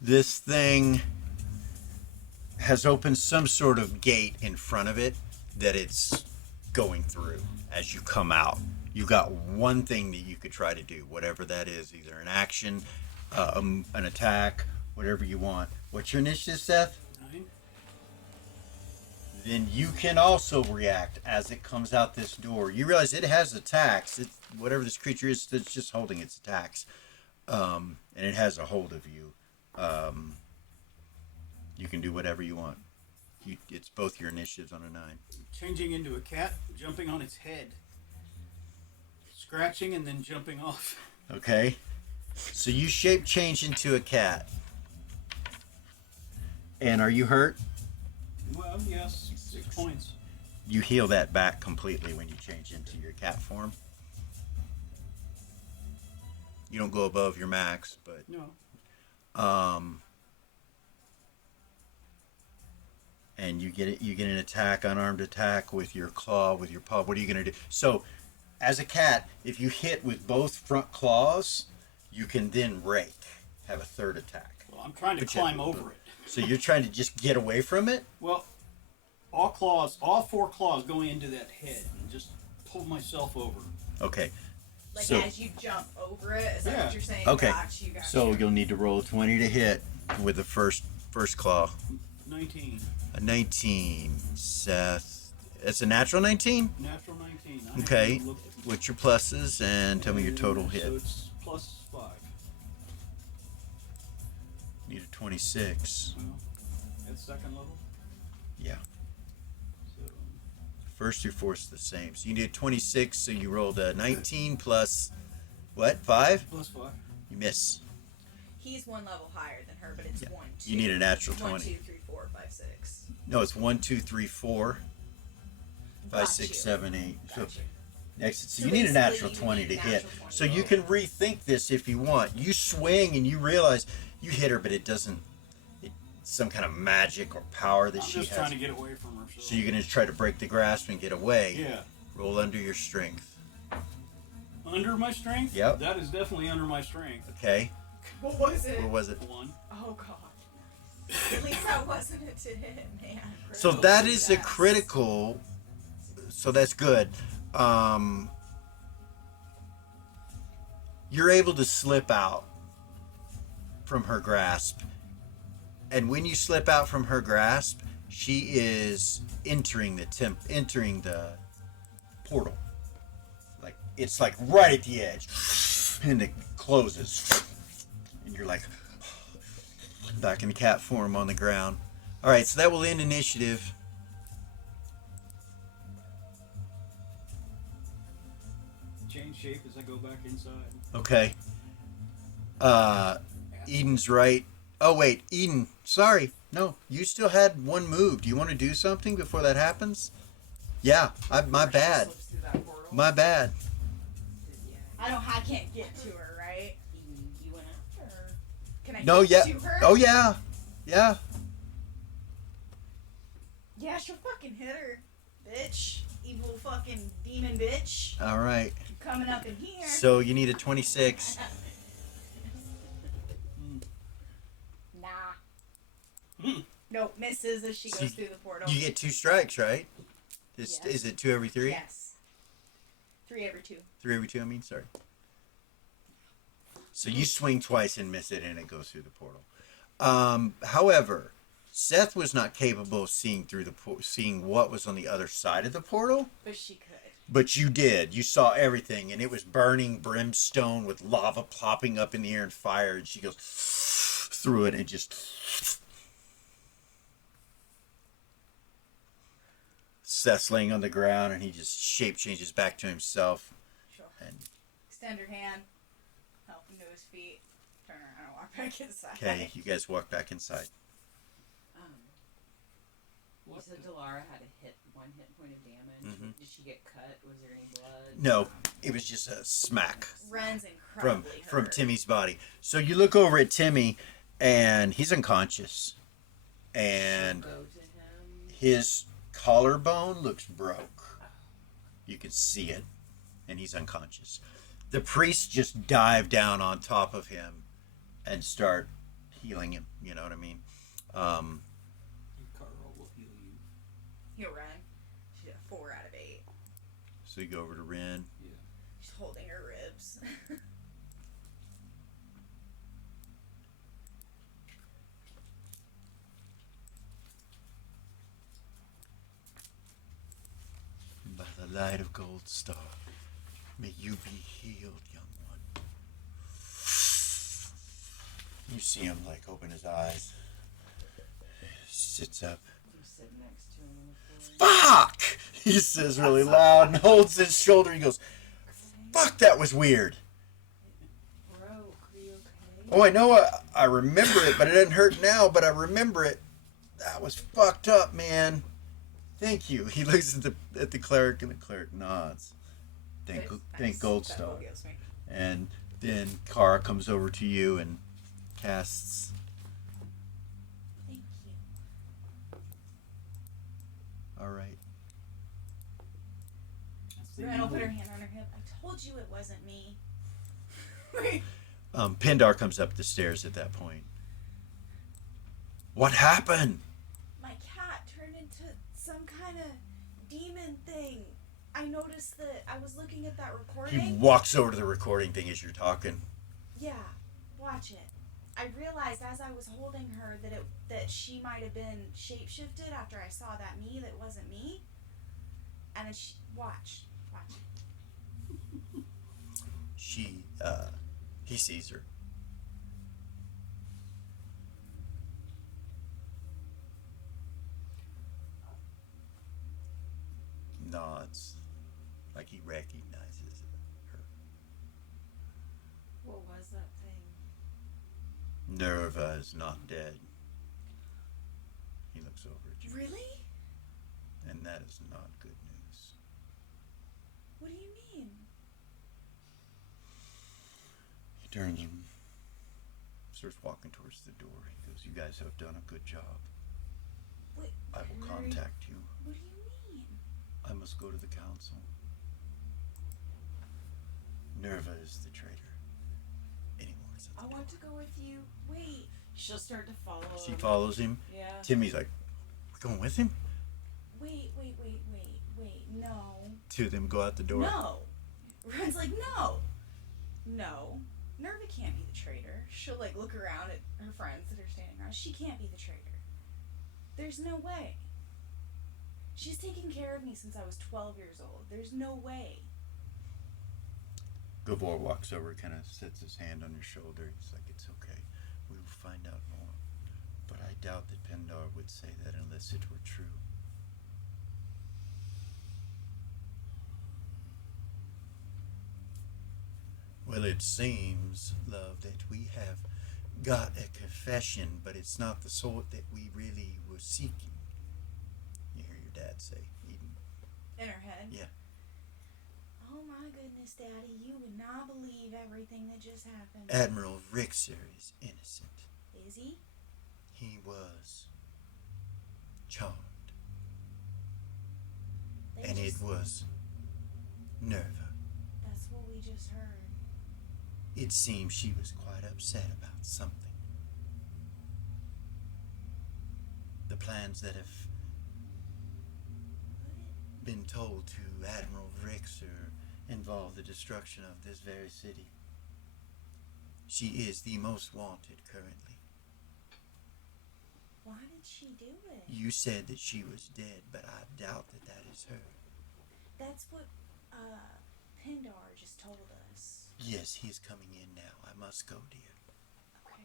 This thing has opened some sort of gate in front of it that it's going through as you come out. You got one thing that you could try to do, whatever that is, either an action, an attack, whatever you want. What's your initiative, Seth? 9. Then you can also react as it comes out this door. You realize it has attacks. Whatever this creature is, it's just holding its attacks. And it has a hold of you. You can do whatever you want. It's both your initiatives on a 9. Changing into a cat, jumping on its head. Scratching and then jumping off. Okay? So you shape change into a cat. And are you hurt? Well, yes, 6 points. You heal that back completely when you change into your cat form. You don't go above your max, but No. And you get an attack, unarmed attack with your claw, with your paw. What are you gonna do? So, as a cat, if you hit with both front claws, you can then rake, have a third attack. Well, I'm trying to climb over it. So you're trying to just get away from it? Well, all 4 claws going into that head and just pull myself over. Okay. Like So- as you jump over it, is that Yeah. what you're saying? Okay. Got you. So you'll need to roll a 20 to hit with the first claw. 19. A 19, Seth. It's a natural 19? Natural 19. I Okay. haven't looked at- What's your pluses and tell me your total hit. So it's plus 5. Need a 26. Well, at second level. Yeah. So First through fourth's the same. So you need a 26, so you rolled a 19 plus what? 5? plus 5. You miss. He's one level higher than her, but it's Yeah. 1, 2. You need a natural 1, 20. 2, 3, 4, 5, 6. No, it's 1, 2, 3, 4, 5, Got 6, you. 7, 8. So Got you. next, so So you need a basically natural you 20 need to a hit. natural 20. So you can rethink this if you want. You swing and you realize you hit her, but it doesn't. It's some kind of magic or power that I'm she just has. trying to get away from her. So you're going to try to break the grasp and get away. Yeah. Roll under your strength. Under my strength? Yep. That is definitely under my strength. Okay. What was it? What was it? 1. Oh god. At least that wasn't it to hit, man. So that is a critical. So that's good. You're able to slip out from her grasp. And when you slip out from her grasp, she is entering the portal. Like it's like right at the edge. And it closes. And you're like back in cat form on the ground. Alright, so that will end initiative. Change shape as I go back inside. Okay. Eden's right. Oh wait, Eden. Sorry. No, you still had one move. Do you want to do something before that happens? Yeah, my bad. Slips through that portal. My bad. I can't get to her, right? You went after her. Can I No, get yeah. to her? Oh yeah. Yeah. Yeah, she'll fucking hit her, bitch. Evil fucking demon bitch. All right. I'm coming up in here. So you need a 26. Nah. Nope, misses as she So goes through the portal. You get 2 strikes, right? Yes. Is it 2 every 3? Yes. 3 every 2. 3 every 2, I mean, sorry. So you swing twice and miss it, and it goes through the portal. However, Seth was not capable of seeing through seeing what was on the other side of the portal. But she could. But you did. You saw everything, and it was burning brimstone with lava plopping up in the air and fire. And she goes through it and just. Seth's laying on the ground, and he just shape changes back to himself. Sure. And Extend her hand. Help him to his feet. Turn around and walk back inside. okay, you guys walk back inside. You said Delara had one hit point of damage. Mhm. Did she get cut? Was there any blood? No, it was just a smack Ren's from incredibly from hurt. Timmy's body. So you look over at Timmy, and he's unconscious, and Go to him. his collarbone looks broke. You can see it, and he's unconscious. The priests just dive down on top of him and start healing him. You know what I mean? And Carl will heal you. He'll run. She's a 4 out of 8. So you go over to Ren. Yeah. She's holding her ribs. By the light of Gold Star, may you be healed, young one. You see him like open his eyes. Sits up. You sit next to him on the floor. Fuck! He says really loud and holds his shoulder. He goes, fuck, that was weird. Bro, are you okay? Oh, I know I remember it, but it doesn't hurt now, but I remember it. That was fucked up, man. Thank you. He looks at the cleric, and the cleric nods. Thank Nice. Gold That Star. heals me. And then Kara comes over to you and casts. Thank you. All right. Ren will put her hand on her hip. I told you it wasn't me. Pindar comes up the stairs at that point. What happened? My cat turned into some kind of demon thing. I noticed that I was looking at that He recording. walks over to the recording thing as you're talking. Yeah, watch it. I realized as I was holding her that she might have been shapeshifted after I saw that me that wasn't me. And then watch. He sees her. Nods, like he recognizes her. What was that thing? Nerva is not dead. He looks over at you. Really? And that is not good news. What do you mean? He turns and starts walking towards the door. He goes, you guys have done a good job. What? I will contact you. What do you mean? I must go to the council. Nerva is the traitor. Anymore. I want to go with you. Wait. She'll start to follow She him. follows him. Yeah. Timmy's like, we're going with him? Wait. No. Two of them go out the door. No. Ren's like, no. No. Nerva can't be the traitor. She'll like look around at her friends that are standing around. She can't be the traitor. There's no way. She's taken care of me since I was 12 years old. There's no way. Gavor walks over, kind of sets his hand on your shoulder. He's like, it's okay. We will find out more. But I doubt that Pendar would say that unless it were true. Well, it seems, love, that we have got a confession, but it's not the sort that we really were seeking. You hear your dad say, Eden. In her head? Yeah. Oh my goodness, Daddy, you would not believe everything that just happened. Admiral Rixer is innocent. Is he? He was charmed. And it was Nerva. That's what we just heard. It seems she was quite upset about something. The plans that have been told to Admiral Rixer involve the destruction of this very city. She is the most wanted currently. Why did she do it? You said that she was dead, but I doubt that that is her. That's what Pindar just told us. Yes, he is coming in now. I must go, dear. Okay.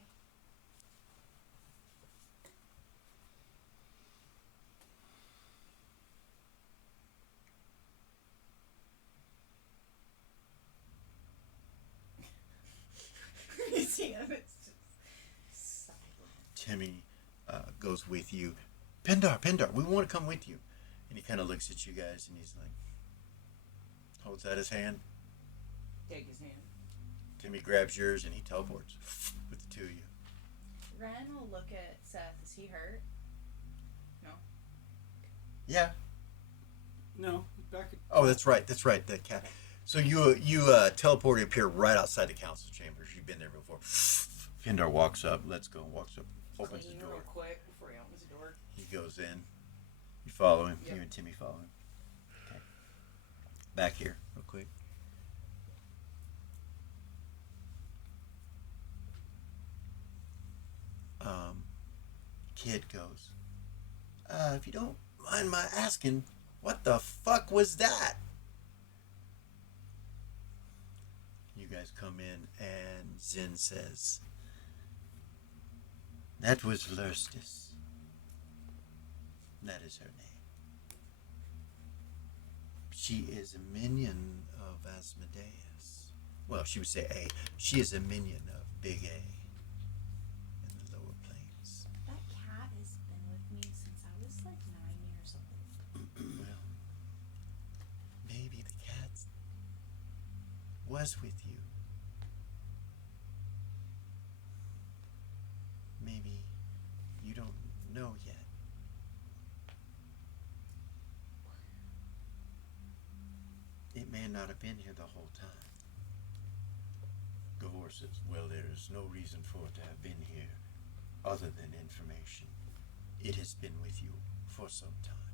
You see him, it's just silent. Timmy goes with you. Pendar, we want to come with you. And he kind of looks at you guys and he's like, holds out his hand. Take his hand. Timmy grabs yours and he teleports with the two of you. Ren will look at Seth. Is he hurt? No. Yeah. No, back at Oh, that's right. The cat. So you teleport and appear right outside the council chambers. You've been there before. Pendar walks up. Let's go. Walks up. Opens Clean the door. real quick before he opens the door. He goes in. You follow him. Yep. You and Timmy follow him. Okay. Back here, real quick. Kid goes, if you don't mind my asking, what the fuck was that? You guys come in and Zin says, that was Lurstis. That is her name. She is a minion of Asmodeus. Well, she would say A. She is a minion of Big A in the lower planes. That cat has been with me since I was like 9 years old. Well, maybe the cat was with you. Maybe you don't know yet. It may not have been here the whole time. Gavor says, well, there is no reason for it to have been here other than information. It has been with you for some time,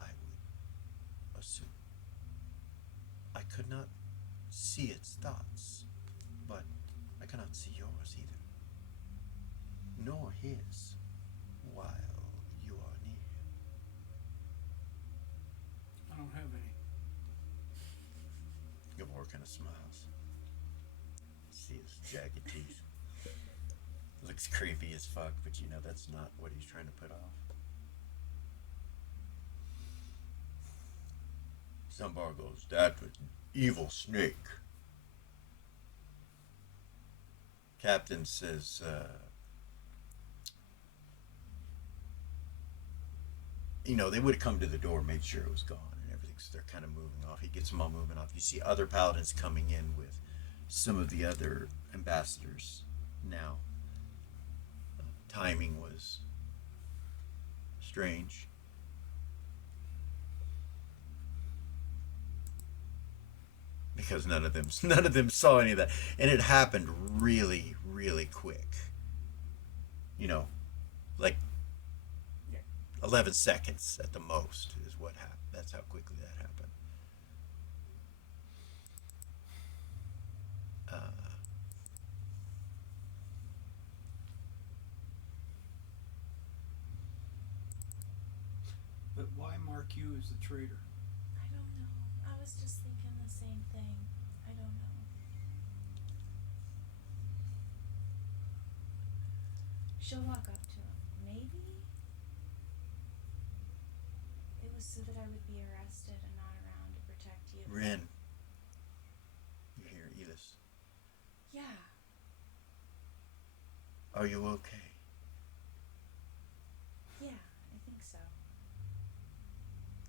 I would assume. I could not see its thoughts, but I cannot see yours either, nor his, while you are near. I don't have any. Gavor kind of smiles. See his jagged teeth. Looks creepy as fuck, but you know that's not what he's trying to put off. Zumbar goes, that was an evil snake. Captain says, they would have come to the door, made sure it was gone and everything, so they're kind of moving off. He gets them all moving off. You see other paladins coming in with some of the other ambassadors now. Timing was strange. because none of them saw any of that, and it happened really, really quick. You know, like 11 seconds at the most is what happened. That's how quickly that happened. Uh, But why mark you as the traitor? I don't know. I was just thinking the same thing. I don't know. She'll walk up to him. Maybe it was so that I would be arrested and not around to protect you. Rin, you hear Elis? Yeah. Are you okay? Yeah, I think so.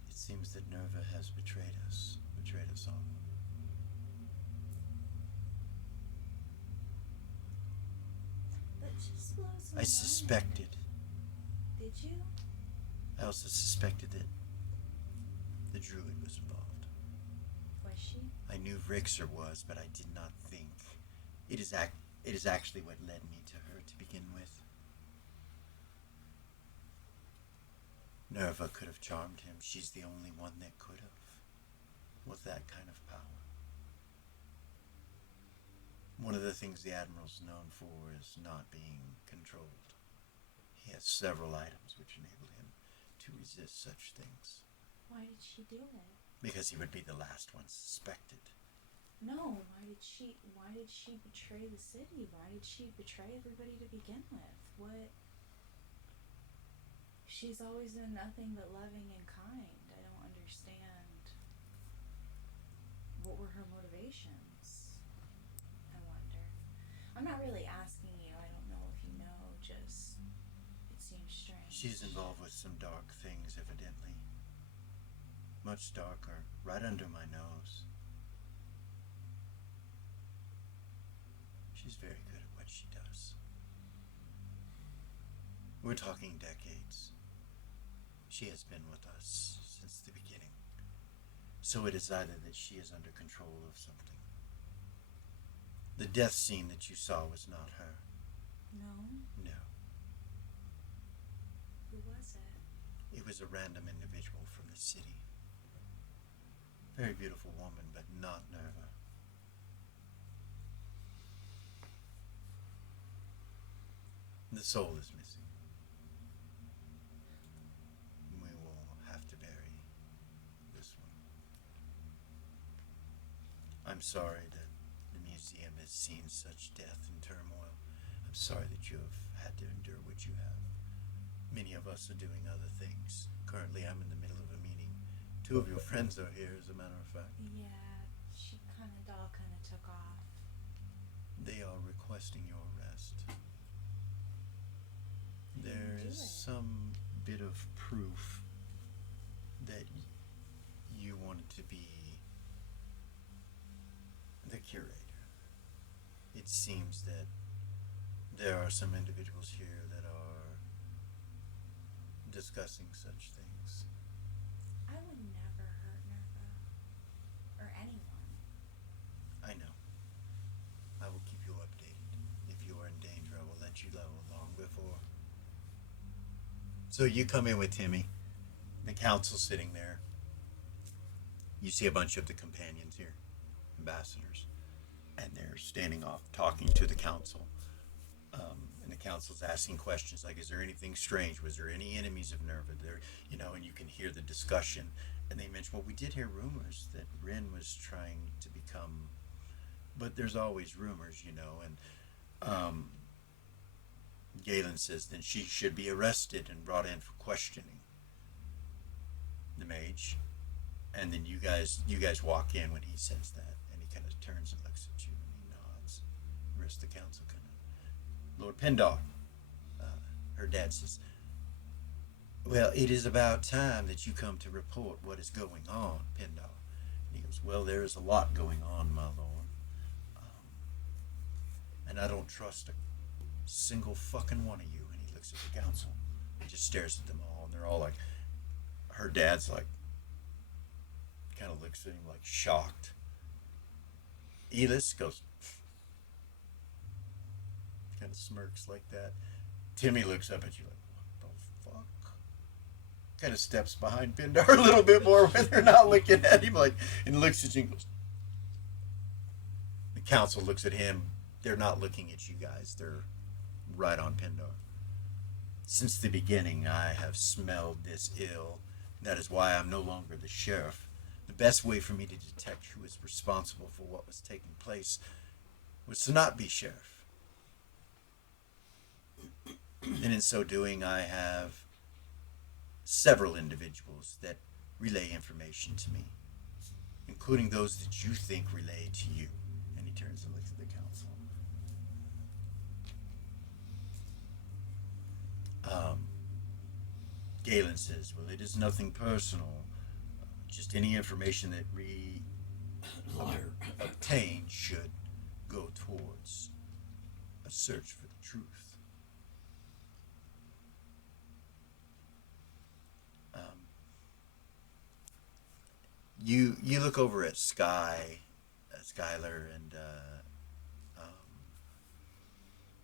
It seems that Nerva has betrayed us all. That just blows my I mind. suspected. Did you? I also suspected that the druid was involved. Was she? I knew Rixer was, but I did not think. It is actually what led me to her to begin with. Nerva could have charmed him. She's the only one that could have. With that kind of power. One of the things the Admiral's known for is not being controlled. He has several items which enable him to resist such things. Why did she do it? Because he would be the last one suspected. No, why did she betray the city? Why did she betray everybody to begin with? What? She's always been nothing but loving and kind. I don't understand. What were her motivations? I wonder. I'm not really asking you. I don't know if you know. Just, it seems strange. She's involved with some dark things, evidently. Much darker, right under my nose. She's very good at what she does. We're talking decades. She has been with us since the beginning. So it is either that she is under control of something. The death scene that you saw was not her. No? No. Who was it? It was a random individual from the city. Very beautiful woman, but not Nerva. The soul is missing. We will have to bury this one. I'm sorry that the museum has seen such death and turmoil. I'm sorry that you have had to endure what you have. Many of us are doing other things. Currently, I'm in the middle of a meeting. 2 of your friends are here, as a matter of fact. Yeah, she all kind of took off. They are requesting your arrest. How did There you do is it? some bit of proof that you wanted to be the curator. It seems that there are some individuals here that are discussing such things. I would never hurt Nerva. Or anyone. I know. I will keep you updated. If you are in danger, I will let you know long before. So you come in with Timmy. The council's sitting there. You see a bunch of the companions here, ambassadors, and they're standing off talking to the council. And the council's asking questions like, is there anything strange? Was there any enemies of Nerva there? And you can hear the discussion. And they mention, well, we did hear rumors that Rin was trying to become, but there's always rumors, and Galen says then she should be arrested and brought in for questioning. The mage. And then you guys walk in when he says that, and he kind of turns and looks at you and he nods. The rest of the council kind of. Lord Pendar, her dad says, well, it is about time that you come to report what is going on, Pendar. And he goes, well, there is a lot going on, my lord. And I don't trust a single fucking one of you. And he looks at the council and just stares at them all, and they're all like, her dad's like, kind of looks at him like shocked. Elis goes, kind of smirks like that. Timmy looks up at you like, what the fuck? Kind of steps behind Pindar a little bit more when they're not looking at him, like, and looks at you and goes. The council looks at him. They're not looking at you guys. They're right on Pindar. Since the beginning, I have smelled this ill. That is why I'm no longer the sheriff. The best way for me to detect who is responsible for what was taking place was to not be sheriff. And in so doing, I have several individuals that relay information to me, including those that you think relay to you. And he turns and looks at the council. Galen says, well, it is nothing personal. Just any information that we obtain should go towards a search for the truth. You look over at Skylar, and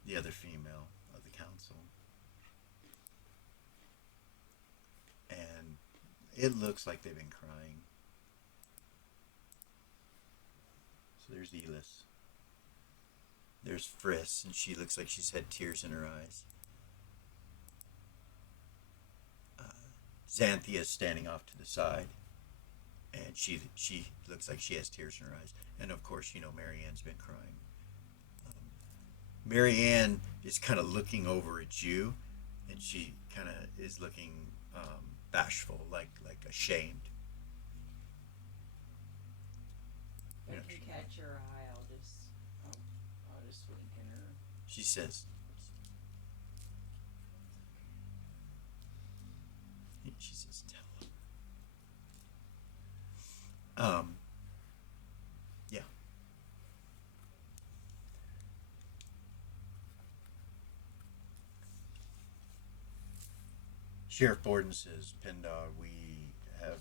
the other female of the council, and it looks like they've been crying. So there's Elis. There's Friss, and she looks like she's had tears in her eyes. Xanthia's standing off to the side, and she looks like she has tears in her eyes. And of course, Marianne's been crying. Marianne is kind of looking over at you, and she kind of is looking bashful, like ashamed. If I can catch her eye, I'll just wink at her. She says, tell her. Yeah. Sheriff Borden says, Pindar, we have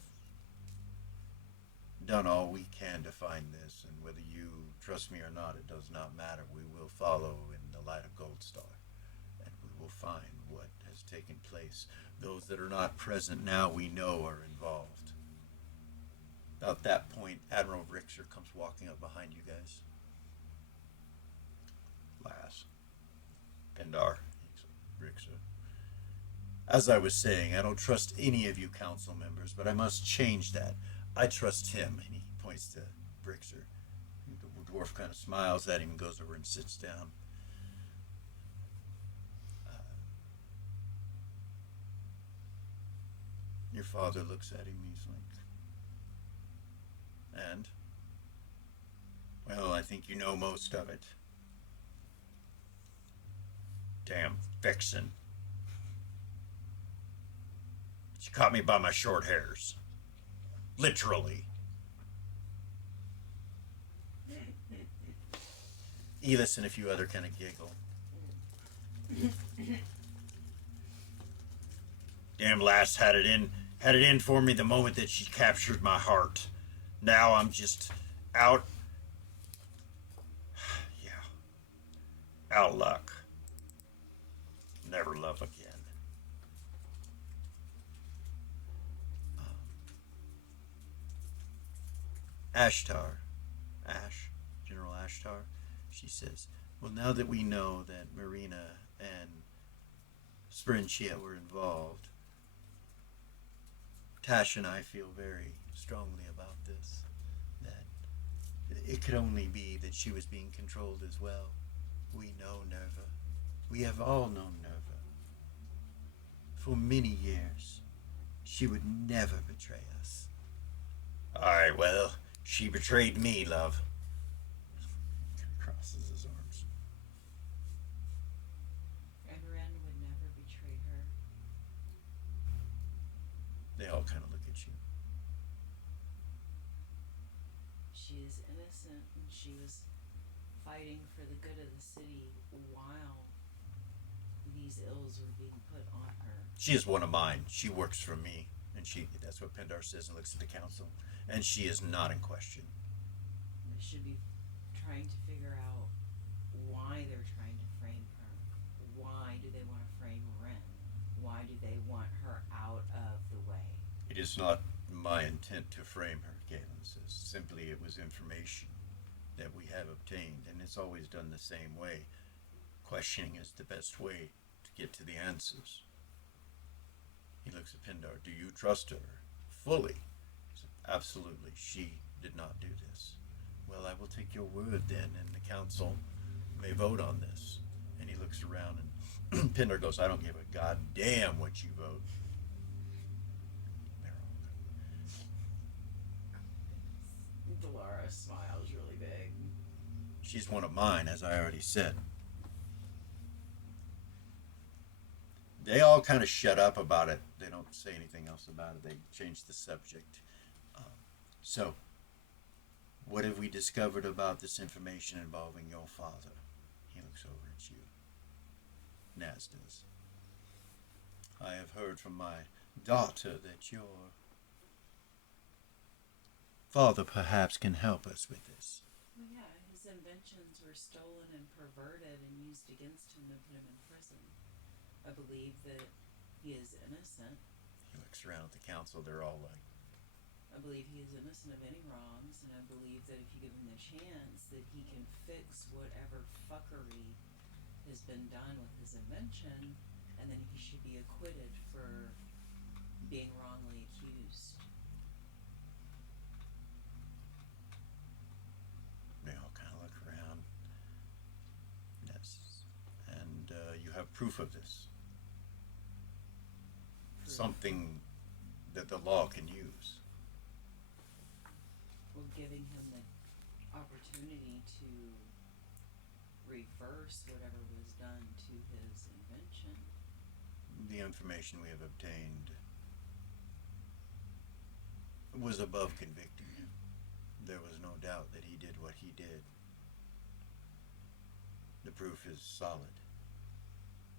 done all we can to find this, and whether you trust me or not, it does not matter. We will follow in the light of Goldstar, and we will find what has taken place. Those that are not present now, we know are involved. About that point, Admiral Rixer comes walking up behind you guys. Lass. Pindar. Rixer. As I was saying, I don't trust any of you council members, but I must change that. I trust him. And he points to Brixer. The dwarf kind of smiles at him and goes over and sits down. Your father looks at him and he's like, and? Well, I think you know most of it. Damn vixen. She caught me by my short hairs. Literally. Elis and a few other kind of giggle. Damn lass had it in for me the moment that she captured my heart. Now I'm just out. Yeah. Out of luck. Never love again. General Ashtar, she says, well, now that we know that Marina and Sprinchia were involved, Tash and I feel very strongly about this, that it could only be that she was being controlled as well. We know Nerva. We have all known Nerva. For many years, she would never betray us. Aye, well, she betrayed me, love. He crosses his arms. And Ren would never betray her. They all kind of look at you. She is innocent, and she was fighting for the good of the city while these ills were being put on her. She is one of mine. She works for me. And that's what Pindar says and looks at the council. And she is not in question. It should be trying to figure out why they're trying to frame her. Why do they want to frame Ren? Why do they want her out of the way? It is not my intent to frame her, Galen says. Simply it was information that we have obtained, and it's always done the same way. Questioning is the best way to get to the answers. He looks at Pindar. Do you trust her fully? He said, absolutely. She did not do this. Well, I will take your word then, and the council may vote on this. And he looks around, and Pindar goes, I don't give a goddamn what you vote. They're all Dolores smiles really big. She's one of mine, as I already said. They all kind of shut up about it. They don't say anything else about it. They change the subject. So, what have we discovered about this information involving your father? He looks over at you. Naz does. I have heard from my daughter that your father perhaps can help us with this. Well, yeah, his inventions were stolen and perverted and used against him to put him in prison. I believe that he is innocent. He looks around at the council. They're all like, I believe he is innocent of any wrongs, and I believe that if you give him the chance, that he can fix whatever fuckery has been done with his invention, and then he should be acquitted for being wrongly accused. they all kind of look around. Yes. And you have proof of this. Proof. Something that the law can use. Well, giving him the opportunity to reverse whatever was done to his invention. The information we have obtained was above convicting him. There was no doubt that he did what he did. The proof is solid.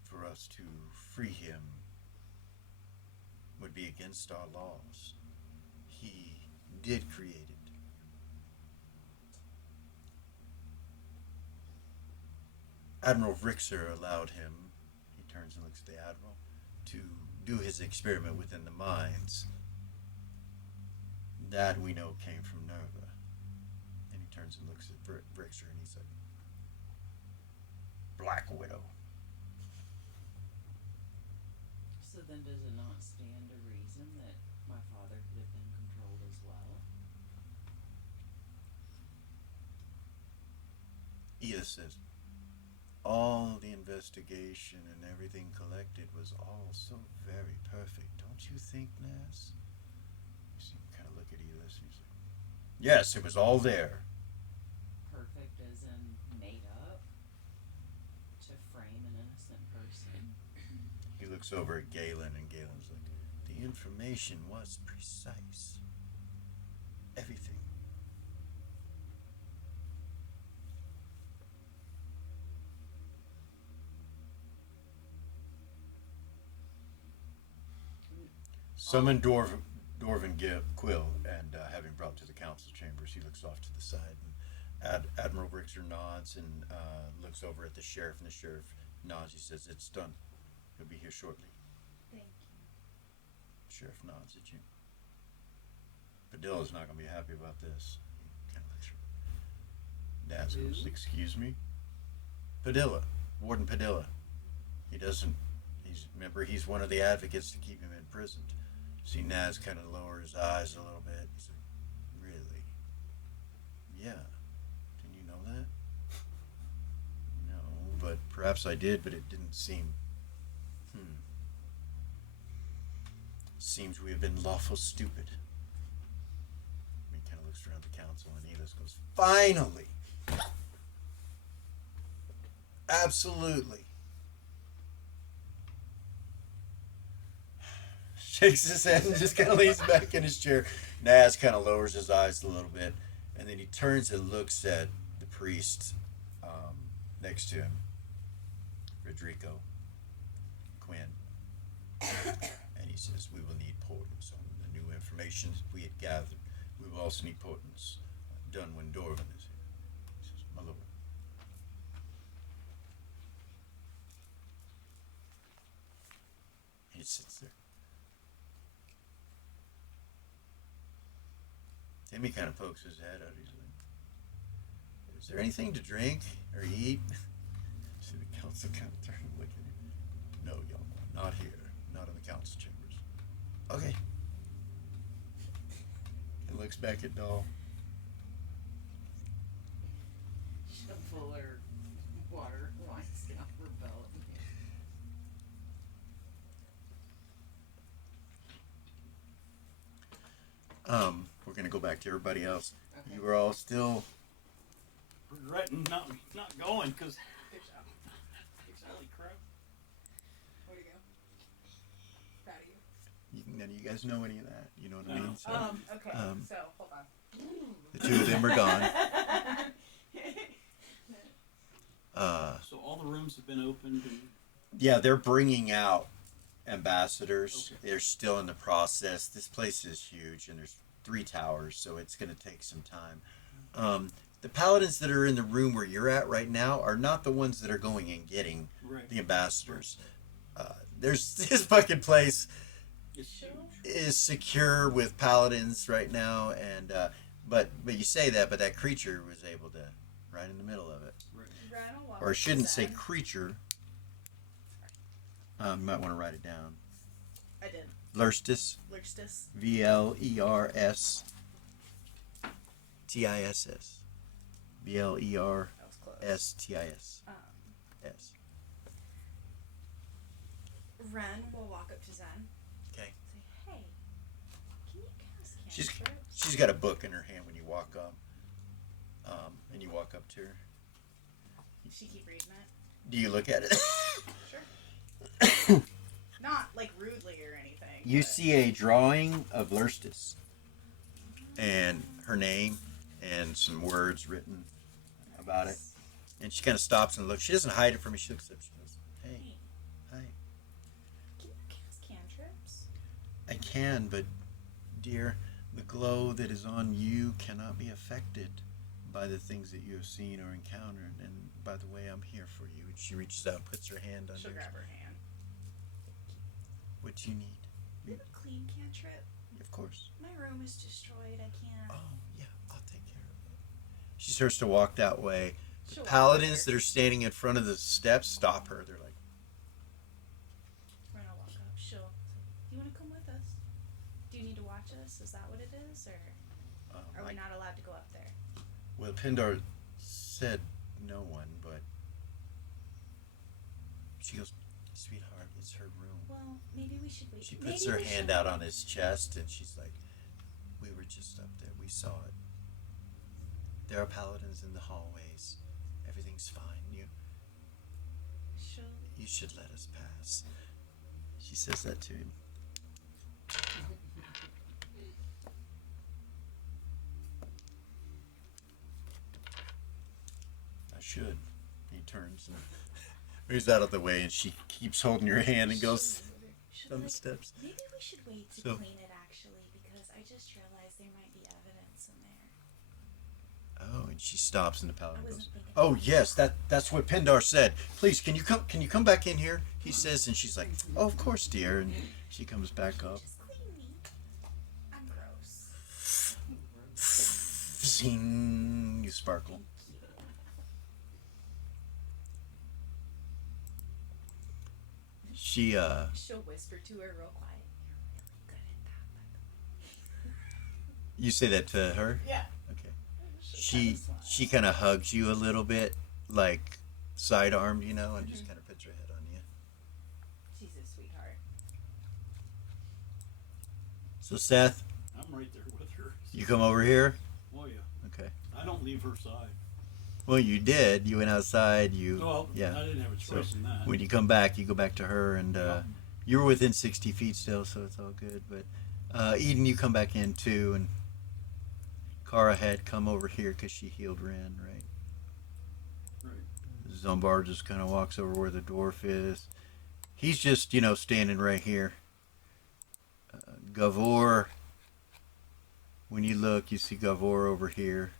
For us to free him would be against our laws. He did create it. Admiral Rixer allowed him, he turns and looks at the Admiral, to do his experiment within the mines. That we know came from Nerva. And he turns and looks at Rixer and he's like, Black Widow. So then does it not stand to reason that my father could have been controlled as well? Edith says, all the investigation and everything collected was all so very perfect. Don't you think, Naz? You see him kind of look at Edith and he's like, yes, it was all there. Perfect as in made up to frame an innocent person? He looks over at Galen and Galen's like, the information was precise. Everything. Summon Dwarven Quill, and having brought to the council chambers, he looks off to the side. And Admiral Rixer nods and looks over at the sheriff, and the sheriff nods. He says, it's done. He'll be here shortly. Thank you. Sheriff nods at you. Padilla's not going to be happy about this. He kind of looks around. Naz goes, excuse me? Padilla. Warden Padilla. He doesn't, remember, he's one of the advocates to keep him imprisoned. See Naz kind of lower his eyes a little bit. He's like, really? Yeah. Didn't you know that? No, but perhaps I did, but it didn't seem. Seems we have been lawful stupid. He kind of looks around the council and Elis goes, finally! Absolutely. Shakes his head and just kind of leans back in his chair. Naz kind of lowers his eyes a little bit, and then he turns and looks at the priest next to him, Rodrigo Quinn, and he says, we will need portents on the new information we had gathered. We will also need portents done when Dorvan is here. He says, my lord. He just sits there. Timmy kind of pokes his head out. He's like, "Is there anything to drink or eat?" So the council kind of turns and look at him. "No, young one, not here. Not in the council chambers." "Okay." And looks back at Doll. She'll pull her water lines down her belt. We're gonna go back to everybody else. Okay. You were all still. Regretting not going because Good job. holy crap. Way to go. Proud of you. None of you guys know any of that. You know what I mean? So, Okay, Um, so hold on. the two of them are gone. So all the rooms have been opened and Yeah, they're bringing out ambassadors. Okay. They're still in the process. This place is huge, and there's 3 towers, so it's going to take some time. The paladins that are in the room where you're at right now are not the ones that are going and getting right. the ambassadors. There's this fucking place It's huge. is secure with paladins right now, and but you say that, but that creature was able to right in the middle of it. Right. Ran a walk Or I shouldn't say Zen. creature. You might want to write it down. I did. Lurstis. Lurstis. VLERSTISS. That was close. BLERSTIS. Um, S. Ren will walk up to Zen. Okay. Say, hey, can you cast She's cantrips? she's got a book in her hand when you walk up. And you walk up to her. She keep reading it. Do you look at it? Sure. Not like rudely or anything. You but- see a drawing of Lurstis. And her name and some words written about it. And she kind of stops and looks. She doesn't hide it from me. She looks up. She goes, "Hey, Hey, hi. can you cast cantrips? I can, but dear, the glow that is on you cannot be affected by the things that you have seen or encountered. And by the way, I'm here for you." And she reaches out and puts her hand on She'll yours. grab her hand. What do you need? You have a clean cantrip? Of course. My room is destroyed. I can't. Oh, yeah, I'll take care of it. She starts to walk that way. The She'll walk paladins with her. that are standing in front of the steps stop her. They're like, Ren will walk up. She'll say, do you want to come with us? Do you need to watch us? Is that what it is? Or are we not allowed to go up there? well, Pindar said no one, but she goes, "Sweetheart, it's her room." Well, maybe we should wait. She puts Maybe her we hand should out on wait. his chest, and she's like, "We were just up there. We saw it. There are paladins in the hallways. Everything's fine. She'll You should let us pass." She says that to him. "I should." He turns and moves out of the way, and she keeps holding your hand and goes should down the like, steps. maybe we should wait to So- clean it actually because I just realized there might be evidence in there. Oh, and she stops, and the I paladin wasn't goes, thinking. "Oh yes, that's what Pindar said. Please, can you come back in here?" He says, and she's like, "Oh, of course, dear." And she comes back up. Just clean me. I'm gross. Zing, you sparkle. She She'll whisper to her real quiet. Good at that, by the way. you say that to her? Yeah. Okay. She'll She kind of hugs you a little bit, like side-armed, and just kind of puts her head on you. She's a sweetheart. So Seth, I'm right there with her. you come over here. Oh yeah. Okay. I don't leave her side. Well, you did. You went outside. Well, yeah. I didn't have a choice So, in that. When you come back, you go back to her, and you were within 60 feet still, so it's all good. But Eden, you come back in too, and Kara had come over here because she healed Ren, right? Right. Zombar just kind of walks over where the dwarf is. He's just, standing right here. Gavor, when you look, you see Gavor over here.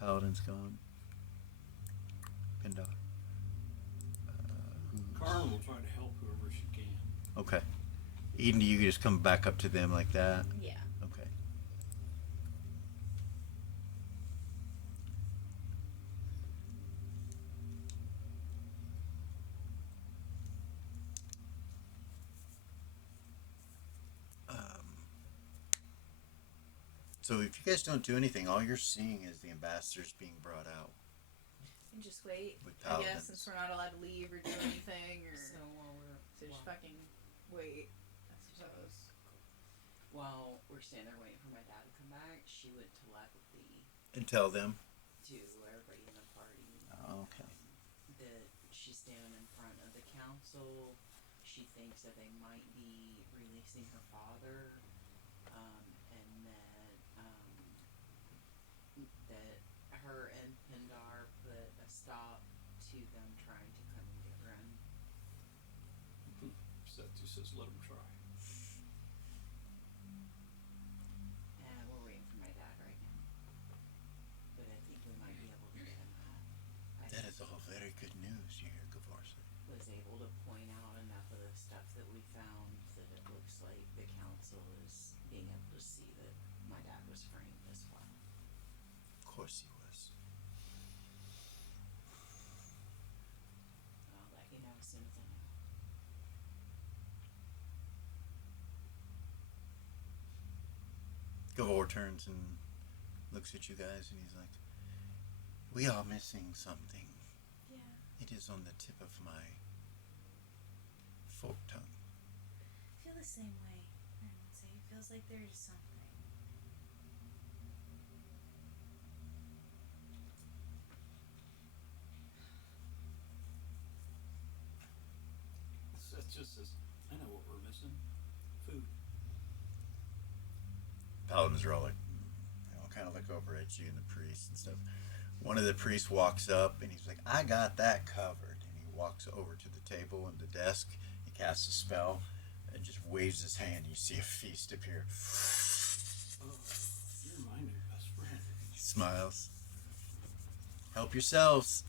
Paladin's gone. Pindar. Carl will try to help whoever she can. Okay. Eden, do you just come back up to them like that? Yeah. Okay. So if you guys don't do anything, all you're seeing is the ambassadors being brought out And just wait. with I paladins. guess since we're not allowed to leave or do anything, or So while we're so just fucking wait. I suppose. while we're standing there waiting for my dad to come back, she would telepathy And tell them. to everybody in the party Oh, okay. that she's standing in front of the council. She thinks that they might be releasing her father, and that her and Pindar put a stop to them trying to come and get Ren. Seth just says, let him try. And we're waiting for my dad right now. But I think we might be able to get him out. That is all very good news you hear, Gavarsa. Was able to point out enough of the stuff that we found that it looks like the council is being able to see that my dad was framed as well. Of course he was. I'll let you know as soon as I know. Gavor turns and looks at you guys and he's like, we are missing something. Yeah. It is on the tip of my fork tongue. I feel the same way. I would say it feels like there's something. Seth just says, I know what we're missing. Food. Paladins are all like, kind of look over at you and the priest and stuff. One of the priests walks up and he's like, I got that covered. And he walks over to the table and the desk. He casts a spell and just waves his hand. You see a feast appear. Oh, you're my new best friend. He smiles. Help yourselves.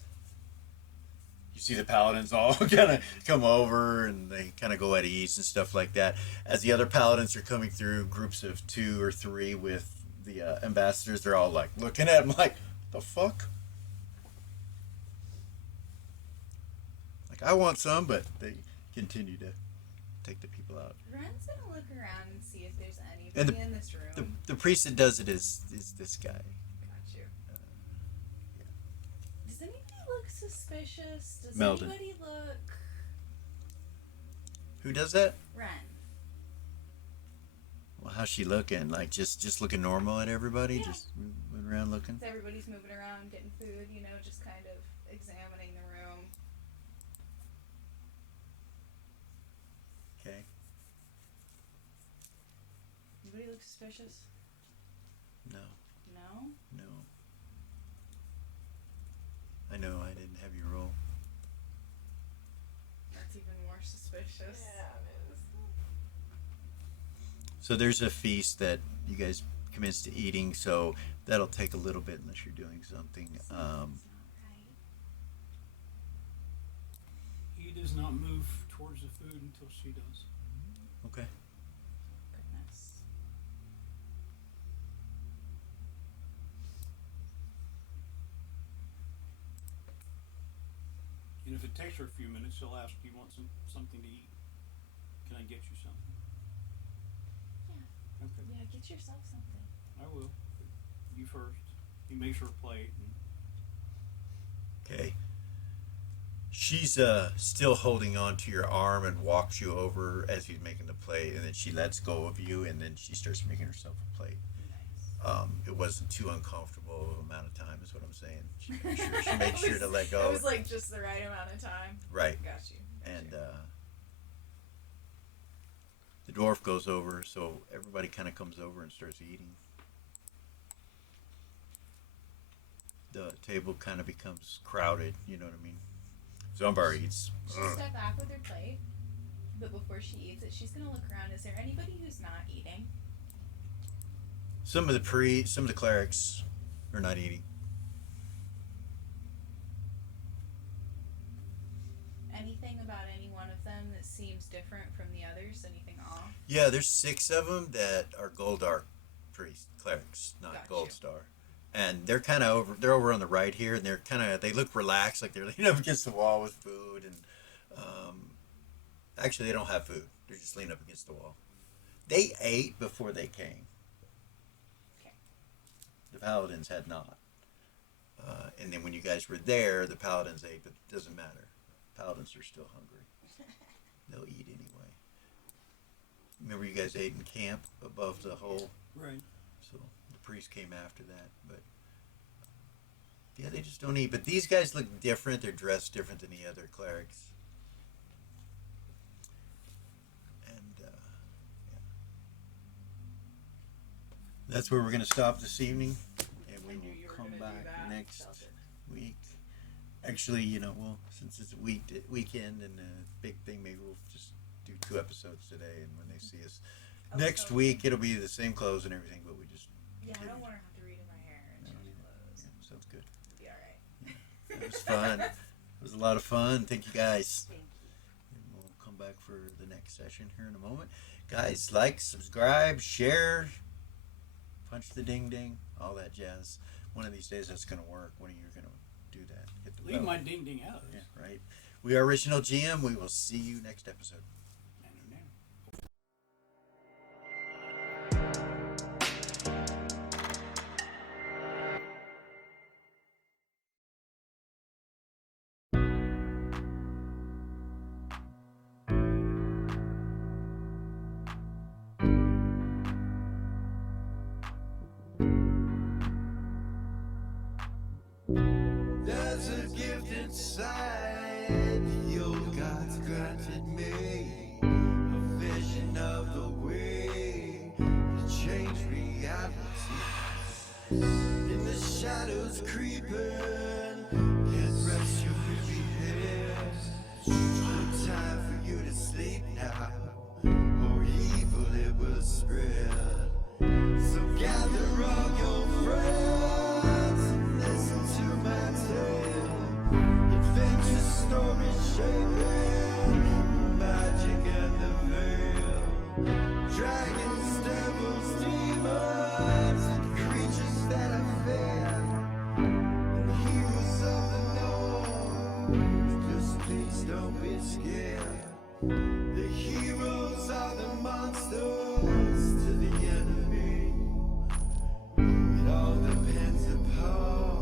You see the paladins all kind of come over and they kind of go at ease and stuff like that. As the other paladins are coming through, groups of 2 or 3 with the ambassadors, they're all like looking at him like, the fuck? Like, I want some, but they continue to take the people out. Ren's gonna look around and see if there's And anybody in this room. The priest that does it is this guy. Got you. Yeah. Does anybody look suspicious? Does Meldon. anybody look Who does that? Ren? Well, how's she looking? Like just looking normal at everybody? Yeah. Just moving around looking? So everybody's moving around, getting food, just kind of examining the room. Okay. Anybody look suspicious? No. No? No. I know I didn't have you roll. That's even more suspicious. So there's a feast that you guys commence to eating, so that'll take a little bit unless you're doing something. Something's not right. He does not move towards the food until she does. Okay. Goodness. And if it takes her a few minutes, she'll ask, do you want something to eat? Can I get you something? Yeah. Okay, Yeah, get yourself something. I will. You first. He makes her a plate. And Okay. She's still holding on to your arm and walks you over as he's making the plate, and then she lets go of you, and then she starts making herself a plate. Nice. It wasn't too uncomfortable amount of time, is what I'm saying. She made sure to let go. It was like just the right amount of time. Right. Got you. And the dwarf goes over, so everybody kind of comes over and starts eating. The table kind of becomes crowded, you know what I mean? Zumbar eats. She'll step back with her plate, but before she eats it, she's gonna look around. Is there anybody who's not eating? Some of the clerics are not eating. anything about any one of them that seems different from the others? Anything off? Yeah, there's 6 of them that are Gold Dark priest clerics, not Got Gold you. Star. And they're kind of over. They're over on the right here, and they look relaxed, like they're leaning up against the wall with food. And actually, they don't have food. They're just leaning up against the wall. They ate before they came. Okay. The paladins had not. And then when you guys were there, the paladins ate, but it doesn't matter. Paladins are still hungry. They'll eat anyway. Remember, you guys ate in camp above the hole. Right. So the priest came after that, but yeah, they just don't eat. But these guys look different. They're dressed different than the other clerics. And yeah. That's where we're going to stop this evening, and we I knew you will were come gonna do back that. next Felt it. week. Actually, well, since it's a weekend and a big thing, maybe we'll just do 2 episodes today, and when they see us Oh, next so- week, it'll be the same clothes and everything, but we just Yeah, I continue. don't want to have to redo my hair and I don't change either. clothes. Yeah, sounds good. It'll be alright. It was fun. It was a lot of fun. Thank you guys. Thank you. And we'll come back for the next session here in a moment. Guys, like, subscribe, share, punch the ding ding, all that jazz. One of these days that's going to work. When are you going to do that? Hit the Leave bell. my ding ding out. Yeah, right. We are Original GM. We will see you next episode. There's a gift inside your God's granted me, a vision of the way to change reality. In the shadows creeping, can't rest your weary head. No time for you to sleep now, or evil it will spread. So gather all your friends and listen to my tale. Adventure stories shaping magic and the veil. Dragons, devils, demons, and creatures that I fear. And heroes of the known, just please don't be scared. The heroes are the monsters to the enemy. It all depends upon